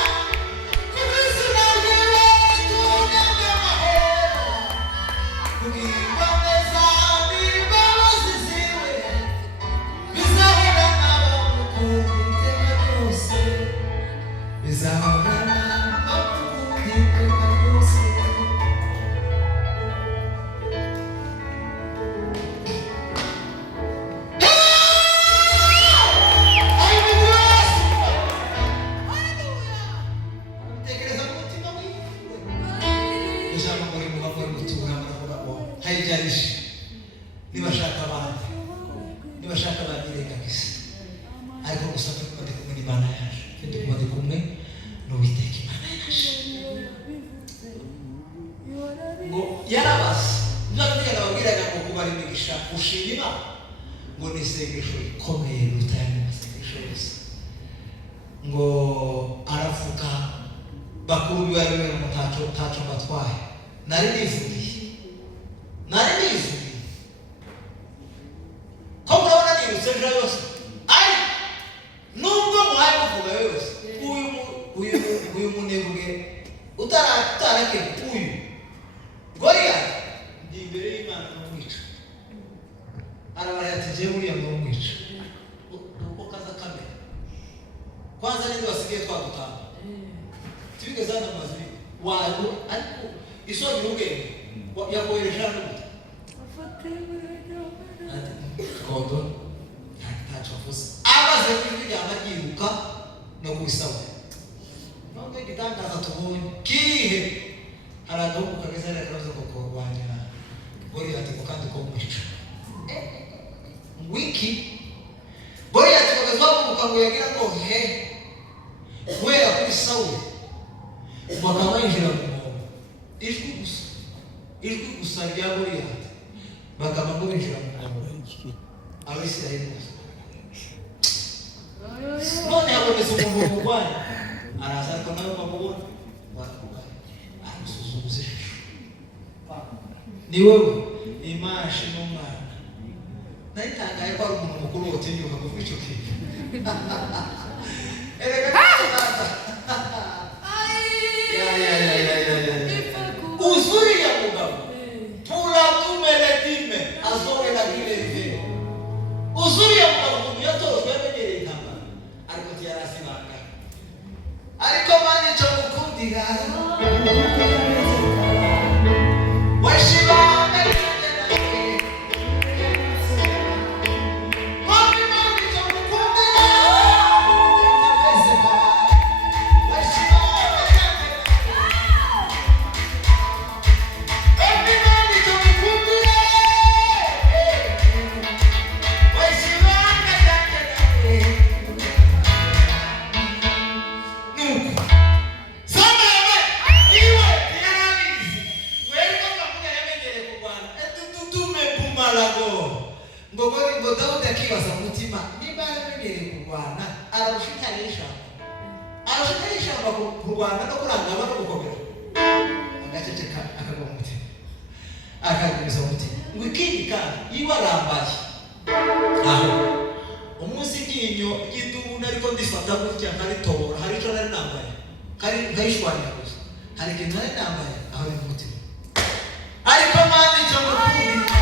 muri isengesho rikomeye rutayandi masengesho yose ngo aravuga bakuru biwe mutaco batwaye nari nivugiye ko murabona nirutse ejo yose ari nubwo muhaye muvuga yose uyu munebwe utarakeka uyu Goliath ndi imbere y'Imana n'umwica arabara yatigiye muri ngo umwica uko kaza kamera kwanza ninde wasigaye twagutanga tubigeze hano amazi wawe ariko isoni n'ubwenge yakohereje hano kodo ntacyo avuze abaze kwijyana yiruka no kubisaba nubwo gitangaza tubonye kihe araduka kageze rero ko kurwanya Goliath ko kandi ko mwica wiki Goliath akazamuka ngo yagira ngo he wera kuri Sauli bakaba yinjira mu mwobo ijwi gusa rya Goliath bakaba ngo binjira mu mwobo Abisirayeli bose none habonetse umuntu murwanya araza ariko nawe bamubona barakugana aramusuzuguza ni wowe imashi n'umwana nayitangaye ko ari umuntu mukuru wotinyuka kuvuga icyo kintu erega tata uzuri ya mugabo pura tumeletime azowe na kileve uzuri ya mugabo yatojwe yamenyereye intambara ariko tiyarasibanga ariko mani cyo mukundira ngo Dawudi akibaza mu mutima niba yamenyereye kurwana arashikarisha kurwana no kurangaba no gukomera agaceceka akagwa mu mutima akagumiza mu mutima ngo ikindi kandi yiba arambaye aho umunsi ryinyo ry'iduna ariko ndifata gutya nkaritobora hari icyo nari nambaye nkayishwanya gusa hari ikintu nari nambaye aho ari mu mutima ariko mani cyo mukundira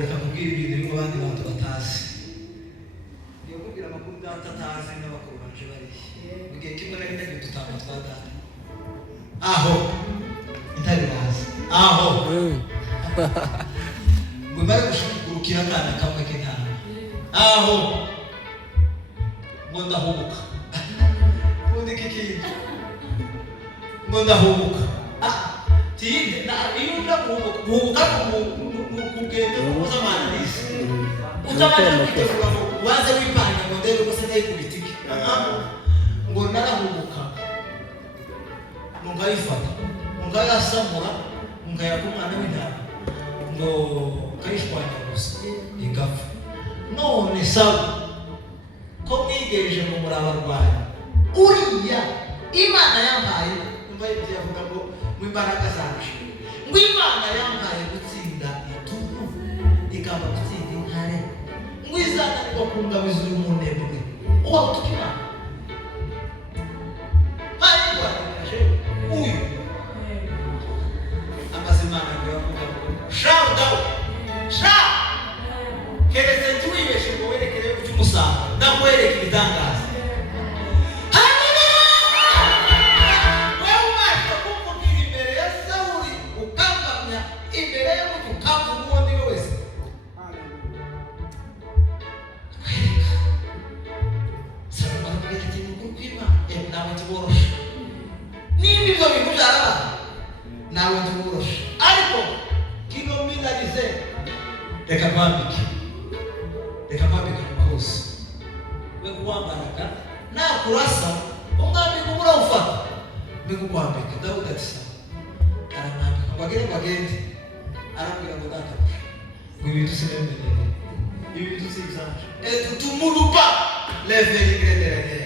reka kubwira ibintu bimwe abandi bantu batazi niyo kubwira amakuru datazi n'abakuru banje bari mu gihe kimwe na rimwe dutanga twadata aho intabirazi aho ngo bari gushugurukira akana kamwe k'intama aho ngo ndahubuka ubundi k'ikintu ngo ndahubuka tinde na iyo ndahubuka kugenda kuzamana nisi utabana kwitegura waze wipanga ngo ndebe ko senda yikubitike ngo narahubuka ngayifata ngayasamura ngayakumana w'intama ngo kayishwanya gusa igapfa none sawa ko mwigereje mu muraba rwayo uriya Imana yampaye umbaye byavuga ngo mwimbaraga zacu ngo Imana yampaye gutsinda itubu ikaba gutsinda intare ngo izananirwa kungabiza uyu munebwe uwo tukimana ariko uyu amazimana ngo yavuga ngo shawu dawu shawu keretse tuwibeshe ngo werekere ku cy'umusanga ndakwereka ibitangaza ntabwo tuboroshe niba ibyo bintu byaraba ntabwo tuboroshe ariko kinominalize reka kwambike mu mahose we kuwambaraga nakurasa umwami kubura ufata we kukwambika Dawudi ati aramwambika ngo agende arambwira ngo ndakabusha ngo ibintu sinemenye ibintu sizanje tumulupa leveli grederere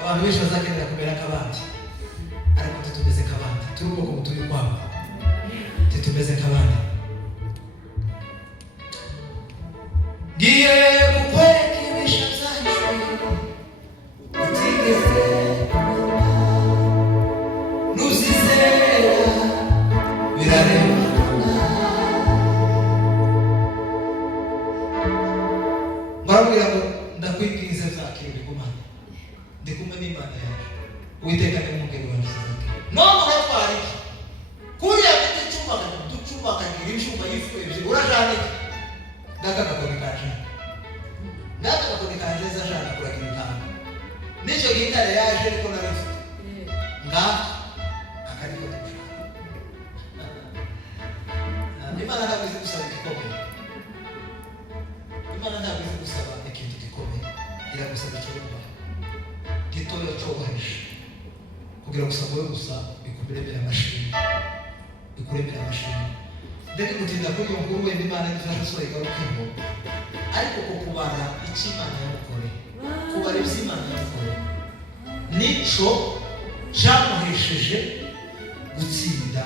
abantu benshi bazagendera kumera nk'abandi ariko tutumeze nk'abandi turi ubwoko butuye kwabo tutumeze nk'abandi ngiye kukwereka ibisha zacu utigeze nuzizera birarema barabwira ngo ndakwibwiriza zakira ndikumana ndikumwe n'Imana yawe Uwiteka ni umugeni wawe none uratwara iki kuriya ducuma kagira inshuma y'ifu ebyiri urajana iki ndakagakoni kanje zajana kuragira intanga nicyo gitare yaje ariko narifite akariko Imana ntabwo izi gusaba igikomeye Imana ntabwo izi gusaba ikintu gikomeye iragusaba icyubahiro gitoya cyubahije kugira gusa wowe gusa bikuremera amashini ndetse gutinda kuri iyo nkuru wenda Imana ifasha sohoye igarukeho ariko ko kubara icyo Imana yamukoreye kubara ibyo Imana yamukoreye nico cyamuhesheje gutsinda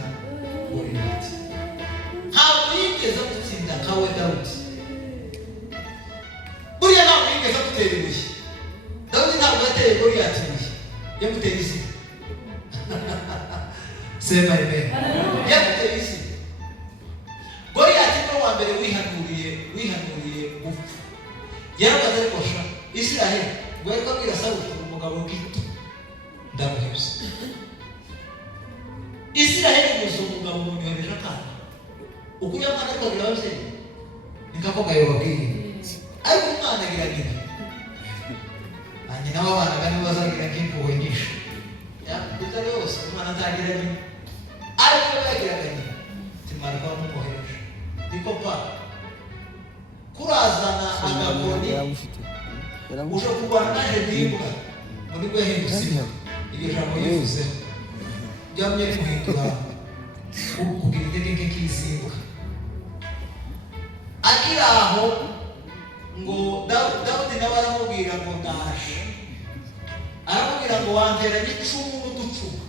Goliyati ntabwo yigeze gutsinda nkawe Dawudi buriya ntabwo yigeze gutera ibuye Dawudi ntabwo yateye Goliyati ibuye yamuteye isi sema amen yamuteye isi Goliyati ni wa mbere wihanuriye gupfa yarabaze ariko sha Isiraheli ngo ariko abwira Sawuli umugabo gito ndamuhebye Isiraheli gusa umugabo munyohereje akana uko yamana ariko birababyeyi nikako gayobabwiye ariko Imana agiragira nyina w'abana nibo bazagira nk'impuhwe nyinshi utari yose Imana ntagira nyina ariko bagiraga nyina timara kwa mumuhereje niko pa kurazana agakoni uje kurwana naje ndimbwa muri bwo hindutse iryo jambo yivuze ryamye rimuhindura kugira intege nk'izimbwa akiri aho ngo Dawudi nawe aramubwira ngo ndaje aramubwira ngo wantera n'icumu n'uducumu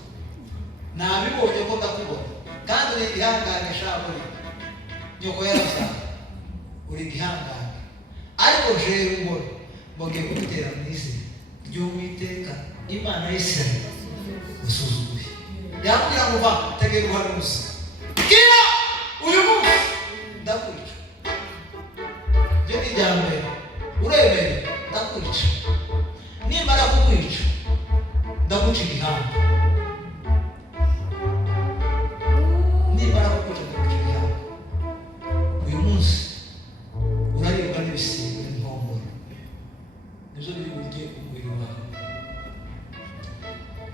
nabibonye ko ndakubona kandi uri igihangane shaburi nyoko yarabyaye uri igihangane ariko jewe ubona mbonye kugutera mu izina ry'Uwiteka Imana y'Isiraheli usuzuguye yambwira ngo va tegera ubuhanuzi bwira uyu munsi ndakwica byo ni ibyambere urebere ndakwica nimara kukwica ndaguca igihanga nimara kukwica ndaguca igihanga uyu munsi uraribwa n'ibisiga n'inkomboro nibyo biri burye umubiri wawe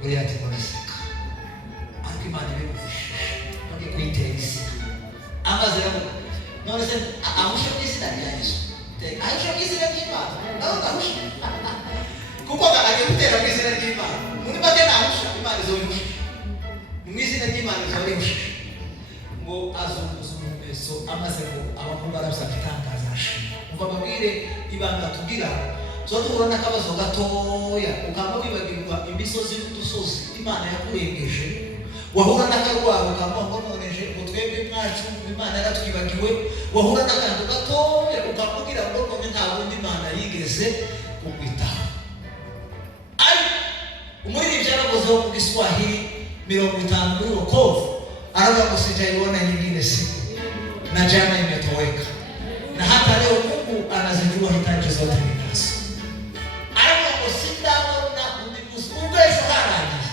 Goliyati muraseka ariko Imana ibigufashije bage kwitera isi amaze aravuga none se ahusha n'izina rya Yesu ahusha n'izina ry'Imana nawe ahusha kuko agiye gutera mu izina ry'Imana muri make nahusha Imana izobihusha mu izina ry'Imana izobihusha ngo azunguza umumeso amaze ngo abakuru barabisa itangaza ashima umva babwire ibanga tugira tuba n'akabazo gatoya ukaba wibagirwa imisozi n'udusozi Imana yakurengeje wahura n'akarwaro ukaba wahononeje ngo twebwe mwacu Imana yaratwibagiwe wahura n'akantu gatoya ukakubwira ngo none nta wundi Imana yigeze kukwitaho ariko umuririmbyi yaravuzeho mu Kiswahili 50 muri wokovu aravuga ngo sijaiona nyingine siku na jana imetoweka na hata leo Mungu anazijua hitaji zote ninazo aravuga ngo sindabona undi munsi ubwo ejo harangiye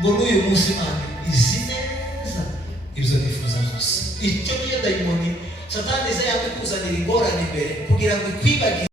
ngo n'uyu munsi Imana izi neza ibyo nifuza zose icyo niyo dayimoni Satani ze yakuzanira ingorane imbere kugira ngo ikwibagire